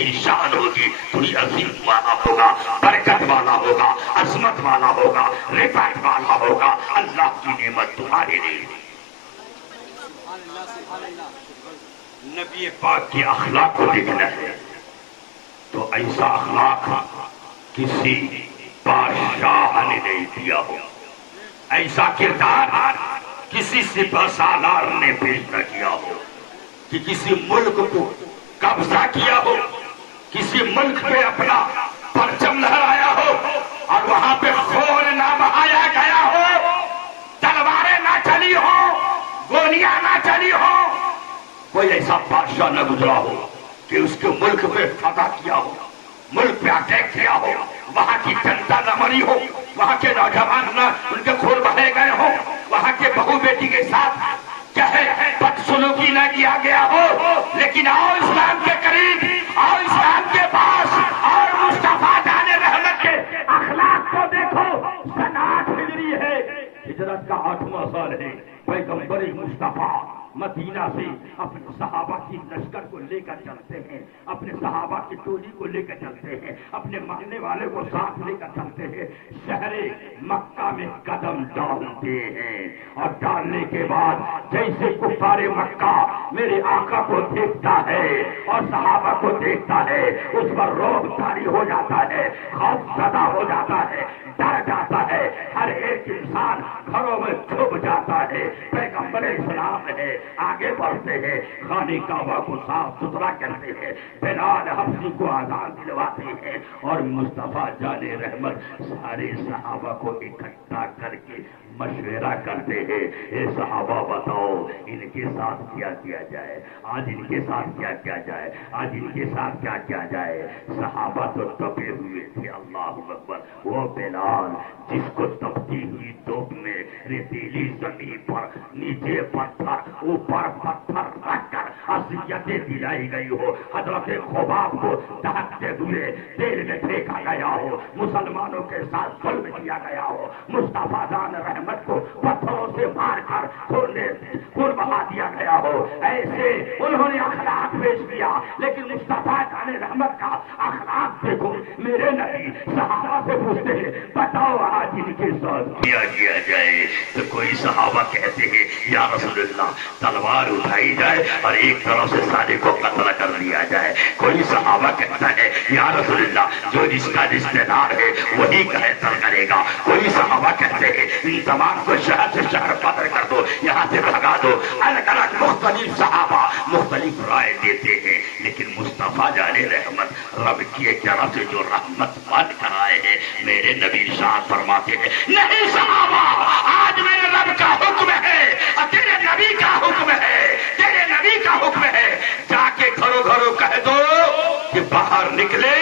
تیری شان ہوگی تو یہ عظیم والا ہوگا، برکت والا ہوگا، عظمت والا ہوگا، رفعت والا ہوگا، اللہ کی نعمت تمہارے لیے۔ نبی پاک کے اخلاق کو دیکھنا ہے تو ایسا اخلاق کسی بادشاہ نے نہیں دیا ہو، ایسا کردار کسی سپہ سالار نے پیش نہ کیا ہو کہ کسی ملک کو قبضہ کیا ہو، کسی ملک پہ اپنا پرچم لہرایا ہو اور وہاں پہ خون نہ بہایا گیا ہو، تلواریں نہ چلی ہو، گولیاں نہ چلی ہو، کوئی ایسا بادشاہ نہ گزرا ہو کہ اس کے ملک پہ فتح کیا ہو، ملک پہ اٹیک کیا ہو، وہاں کی جنتا نہ مری ہو، وہاں کے نوجوان نہ ان کے خون بہے گئے ہو، وہاں کے بہو بیٹی کے ساتھ چاہے بدسلوکی نہ کیا گیا ہو، لیکن آؤ اسلام کے قریب، آؤ اسلام کے پاس، اور مصطفیٰ جان رحمت کے اخلاق کو دیکھو۔ سن 8 ہجری ہے، ہجرت کا 8واں سال ہے، پیغمبر مصطفیٰ مدینہ سے اپنے صحابہ کی لشکر کو لے کر چلتے ہیں، اپنے صحابہ کی ٹولی کو لے کر چلتے ہیں، اپنے ماننے والے کو ساتھ لے کر چلتے ہیں، شہر مکہ میں قدم ڈالتے ہیں، اور ڈالنے کے بعد جیسے کفار مکہ میرے آقا کو دیکھتا ہے اور صحابہ کو دیکھتا ہے، اس پر رعب طاری ہو جاتا ہے، خوف زدہ ہو جاتا ہے، ڈر جاتا ہے، ہر ایک انسان گھروں میں چھپ جاتا ہے۔ پیغمبر اسلام ہے، آگے بڑھتے ہیں، خانہ کعبہ کو صاف ستھرا کرتے ہیں، بلال حبشی کو آزان دلواتے ہیں، اور مصطفیٰ جان رحمت سارے صحابہ کو اکٹھا کر کے مشورہ کرتے ہیں، اے صحابہ بتاؤ ان کے ساتھ کیا کیا جائے، آج ان کے ساتھ کیا کیا جائے، آج ان کے ساتھ کیا کیا جائے۔ صحابہ تو تپے ہوئے تھے، اللہ اکبر۔ وہ بلال جس کو تپتی ہوئی دھوپ میں ریتیلی زمین پر نیچے پتھر اوپر پتھر رکھ کر اذیتیں دلائی گئی ہو، حضرت خباب کو دہتے ہوئے تیل میں پھینکا گیا ہو، مسلمانوں کے ساتھ ظلم کیا گیا ہو، مصطفیٰ جان رحمت کو پتھروں سے مار کر خون بہا دیا گیا ہو، ایسے انہوں نے اخلاق پیش کیا، لیکن مصطفیٰ جان رحمت کا اخلاق دیکھو۔ میرے نبی صحابہ سے پوچھتے ہیں بتاؤ آج ان کے ساتھ کیا جائے، تو کوئی صحابہ کہتے ہیں یا رسول اللہ تلوار اٹھائی جائے اور ایک طرف سے سارے کو قتل کر لیا جائے۔ کوئی صحابہ کہتا ہے یا رسول اللہ جو جس کا رشتہ دار ہے وہی قتل کرے گا۔ کوئی صحابہ کہتے ہیں ان تمام کو شہر سے شہر بدر کر دو، یہاں سے بھگا دو۔ الگ الگ مختلف صحابہ مختلف رائے دیتے ہیں، لیکن مصطفیٰ جان رحمت رب کی طرف سے جو رحمت بن کر آئے ہیں، میرے نبی ارشاد فرماتے ہیں نہیں صحابہ، آج میرے رب کا حکم ہے اور تیرے نبی کا حکم ہے، تیرے نبی کا حکم ہے، جا کے گھروں گھروں کہہ دو کہ باہر نکلے،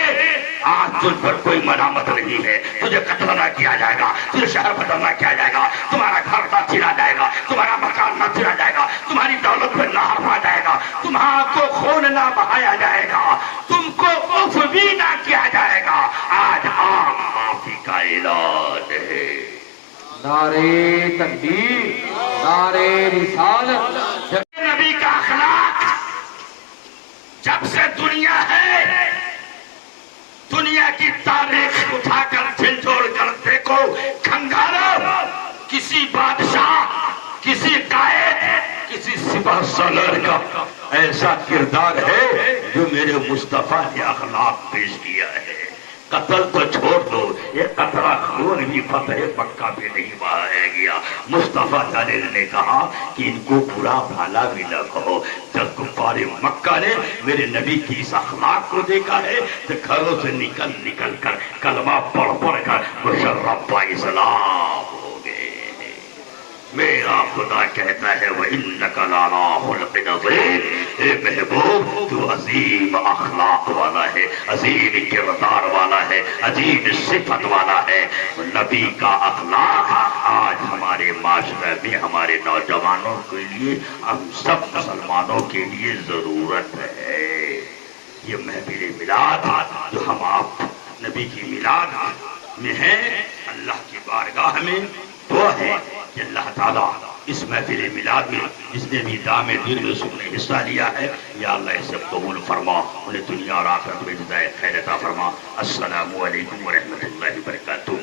آج تجھ پر کوئی ملامت نہیں ہے، تجھے قتل نہ کیا جائے گا، تجھے شہر بدل نہ کیا جائے گا، تمہارا گھر نہ چھینا جائے گا، تمہارا مکان نہ چھینا جائے گا، تمہاری دولت پہ نہ ہرپا جائے گا، تمہارا کو خون نہ بہایا جائے گا، تم کو اف بھی نہ کیا جائے گا۔ آج عام معافی کا اعلان ہے۔ نعرے تکبیر، نعرے رسالت۔ نبی کا اخلاق جب سے دنیا ہے، دنیا کی تاریخ اٹھا کر جھنجھوڑ کر دیکھو، کھنگالو، کسی بادشاہ، کسی قائد، کسی سپہ سالار کا ایسا کردار ہے جو میرے مصطفیٰ نے اخلاق پیش کیا ہے۔ قتل تو چھوڑ دو، یہ قطرہ خون بھی فتح مکہ میں نہیں بہایا گیا۔ مصطفیٰ نے کہا کہ ان کو برا بھلا بھی نہ کہو۔ جب کفار مکہ نے میرے نبی کی اس اخلاق کو دیکھا ہے تو گھروں سے نکل نکل کر کلمہ پڑھ پڑھ کر مشرف با اسلام ہو گئے۔ میرا خدا کہتا ہے وَإِنَّكَ لَعَلَىٰ خُلُقٍ عَظِيمٍ، اے محبوب تو عظیم اخلاق والا ہے، عظیم کردار والا ہے، عظیم صفت والا ہے۔ نبی کا اخلاق آج ہمارے معاشرے میں ہمارے نوجوانوں کے لیے، ہم سب مسلمانوں کے لیے ضرورت ہے۔ یہ محفل میلاد جو ہم آپ نبی کی میلاد میں ہیں، اللہ کی بارگاہ میں دعا ہے کہ اللہ تعالیٰ اس محفل میلاد میں جس نے بھی دام دین یوسف نے حصہ لیا ہے، یا اللہ اسے قبول فرما، انہیں دنیا اور آخرت میں جزائے خیر عطا فرما۔ السلام علیکم ورحمۃ اللہ وبرکاتہ۔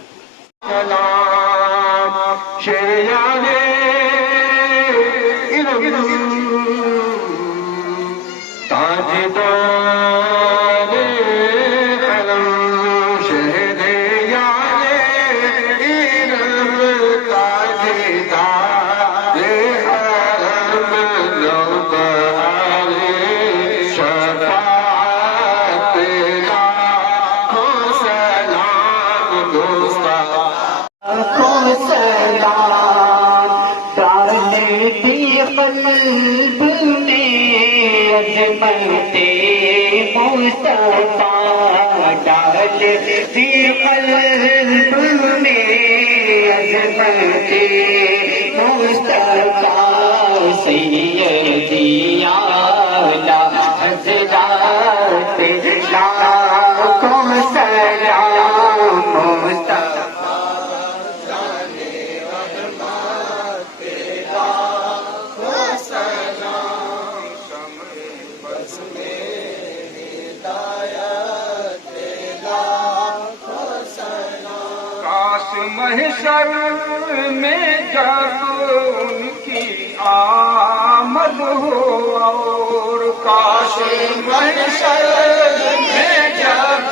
قلب میں عظمت مصطفیٰ ڈال دی، قلب میں عظمت مصطفیٰ سیدی اعلیٰ حضرات لاکھوں سلام مصطفیٰ۔ محشر میں جب ان کی آمد ہو، اور کاش محشر میں جب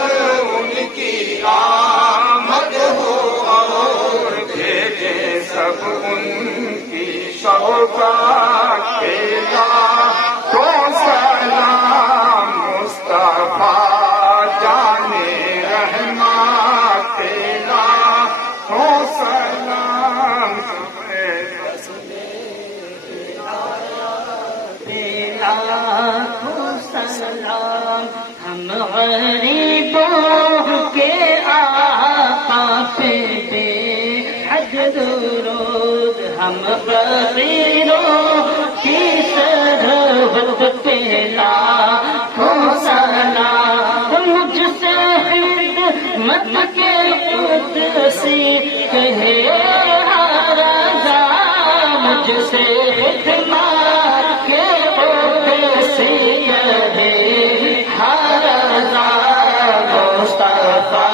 ان کی آمد ہو، اور بھیجے سب ان کی شوقات کے لاکھوں سلام مصطفیٰ جانے رحمت تیرا ہو سلام، سلام ہم غریبوں کے آقا پہ دے حد درود، ہم فقیروں کی سرحد پہ لاکھوں سلام، مجھ سے خدمت کے قدسی کہے رضا، مجھ سے خدمت کے قدسی کہے رضا، مصطفیٰ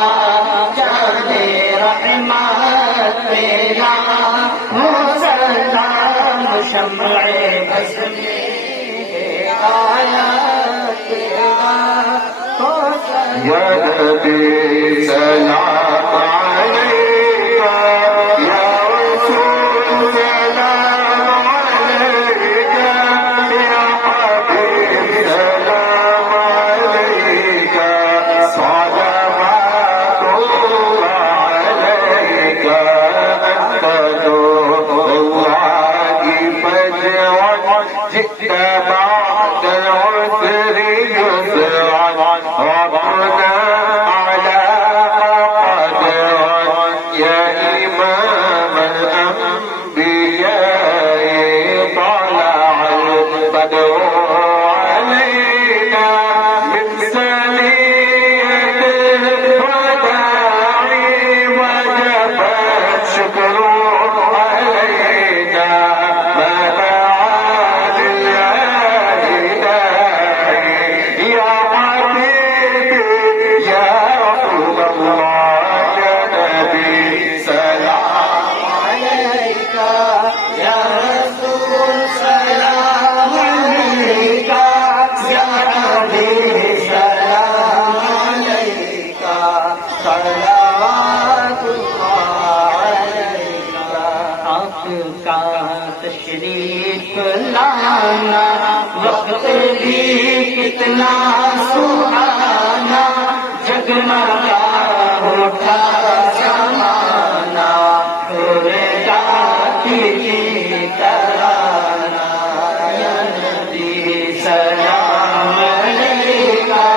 جانے رحمت تیرا ہو سلام، شمع بس میں آیا تیرا ہو سلام، یا نبی سلام علیکہ، یا رسول سلام علیکہ، یا حبیب سلام علیکہ، صلوات اللہ علیکہ، انت اللہ کی فجر جئت بعد العسر يسرا، ربنا على قدر يا إمام الأنبياء، طلع البدر علينا من ثنية الوداع، وجب الشكر علينا، ما دعا لله داعي، يا حبيبي يا رسول الله، يا نبي سلام عليك، يا رسول سلام عليك، يا حبيب سلام عليك، صلوات الله عليك۔ آپ کا تشریف لانا وقت بھی کتنا سہانا، جگمگا اٹھا زمانہ، پورے جاتی کی ترانہ، یا نبی سلام علیکہ،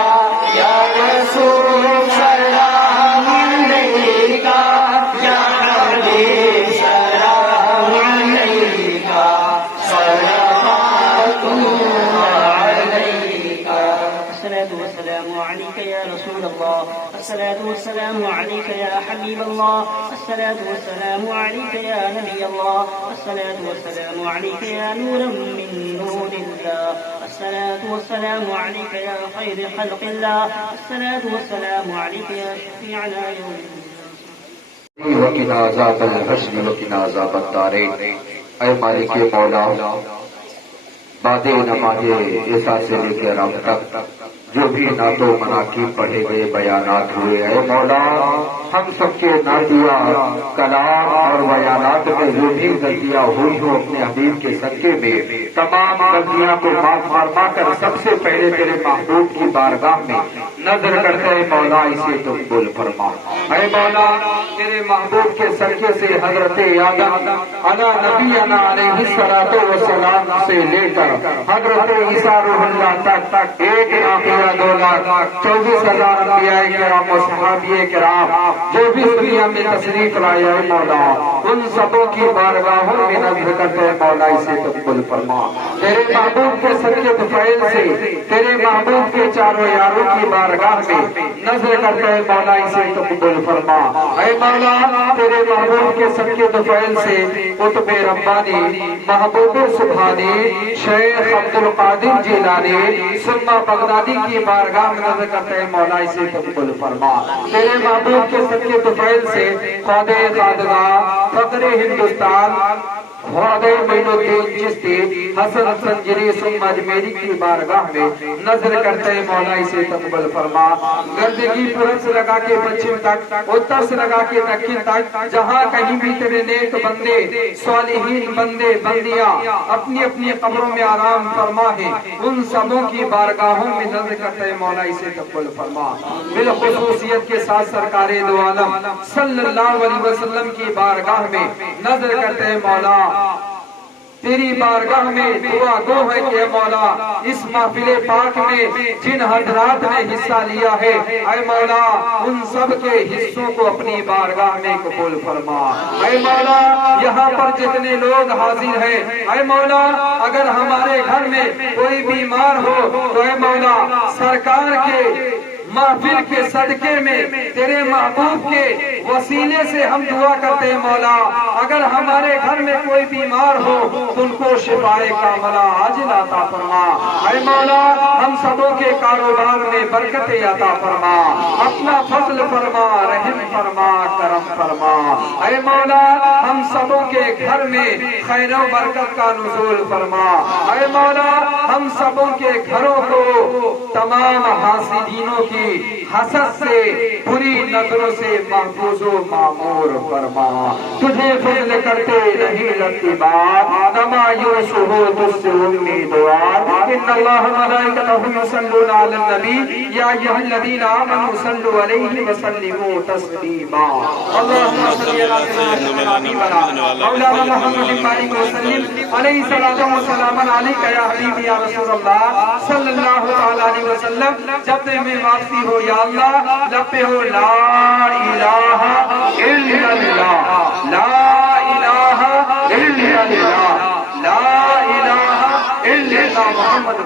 یا رسول سلام علیکہ، یا حبیب سلام علیکہ، صلوات اللہ علیکہ، الصلاة والسلام عليك يا رسول الله، الصلاة والسلام عليك يا حبيب الله، الصلاة والسلام عليك يا نبي الله، الصلاة والسلام عليك يا نورا من نور الله، الصلاة والسلام عليك يا خير خلق الله، الصلاة والسلام عليك يا شفيعنا يوم الدين. وقنا عذاب الحشر وقنا عذاب الدارین. اے مالک مولا، بادے نمازے ایسا سے لے کے رب تک جو بھی نعت و مناقب پڑھے گئے بیانات ہوئے، اے مولا ہم سب کے نعتیہ کلام اور بیانات میں جو بھی غلطیاں ہوئی ہو اپنے حبیب کے صدقے میں تمام غلطیاں کو معاف فرما کر سب سے پہلے تیرے محبوب کی بارگاہ میں نظر کرتے ہیں مولا اسے تم قبول فرما. اے مولا تیرے محبوب کے صدقے سے حضرت آدم علی نبینا علیہ الصلوۃ والسلام سے لے کر حضرت عیسیٰ روح اللہ تک 1,02,24,000 انبیاء کرام و صحابہ کرام جو بھی دنیا میں تشریف لائے ہیں مولا ان سبوں کی بارگاہوں میں نظر کرتے ہیں مولا اسے قبول فرما. تیرے محبوب کے صدقے طفیل سے تیرے محبوب کے چاروں یاروں کی بارگاہ میں نظر کرتے ہیں مولا اسے قبول فرما. اے مولا تیرے محبوب کے صدقے طفیل سے قطب ربانی محبوب سبحانی شیخ عبد القادر جیلانی سما بغدادی کی بارگاہ میں نظر کرتے ہیں مولا اسے قبول فرما. تیرے محبوب کے صدقے طفیل سے خواجہ خواجہ فقر ہندوستان خواجہ معین الدین چشتی حسن سنجری ثم اجمیری کی بارگاہ میں نظر کرتے ہیں مولا اسے قبول فرما. گردگی پورب سے لگا کے پچھم تک اتر سے لگا کے دکن تک جہاں کہیں بھی تیرے نیک بندے صالحین بندے بندیاں اپنی اپنی قبروں میں آرام فرما ہے ان سبوں کی بارگاہوں میں نظر کرتے ہیں مولا اسے قبول فرما. بالخصوصیت کے ساتھ سرکار دو عالم صلی اللہ علیہ وسلم کی بارگاہ میں نظر کرتے ہیں مولا تیری بارگاہ میں دعا گو ہے کہ مولا اس محفل پاک میں جن حضرات نے حصہ لیا ہے اے مولا ان سب کے حصوں کو اپنی بارگاہ میں قبول فرما. اے مولا یہاں پر جتنے لوگ حاضر ہیں اے مولا اگر ہمارے گھر میں کوئی بیمار ہو تو اے مولا سرکار کے محفل کے صدقے میں تیرے محبوب کے وسیلے سے ہم دعا کرتے ہیں مولا اگر ہمارے گھر میں کوئی بیمار ہو ان کو شفائے کاملہ عاجل عطا فرما. اے مولا ہم سبوں کے کاروبار میں برکت عطا فرما اپنا فضل فرما رحم فرما کرم فرما. اے مولا ہم سبوں کے گھر میں خیر و برکت کا نزول فرما. اے مولا ہم سبوں کے گھروں کو تمام حاسدینوں کی حسد سے بری نظروں سے محفوظ و معمور فرما. تجھے فضل کرتے نہیں لگتی بات نہ مایوس ہو تجھ سے امیدوار. ان اللہ ملائکتہ یصلون علی النبی یا ایھا الذین آمنوا صلوا علیہ وسلموا تسلیما. اللهم صل علی سیدنا مولانا محمد مالک وسلم علیہ الصلوۃ والسلام علیک یا حبیبی یا رسول اللہ صلی اللہ تعالی علیہ وسلم. جب میں واپسی ہو یا اللہ لپے ہو لا الہ الا اللہ لا الہ الا اللہ لا الہ الا اللہ محمد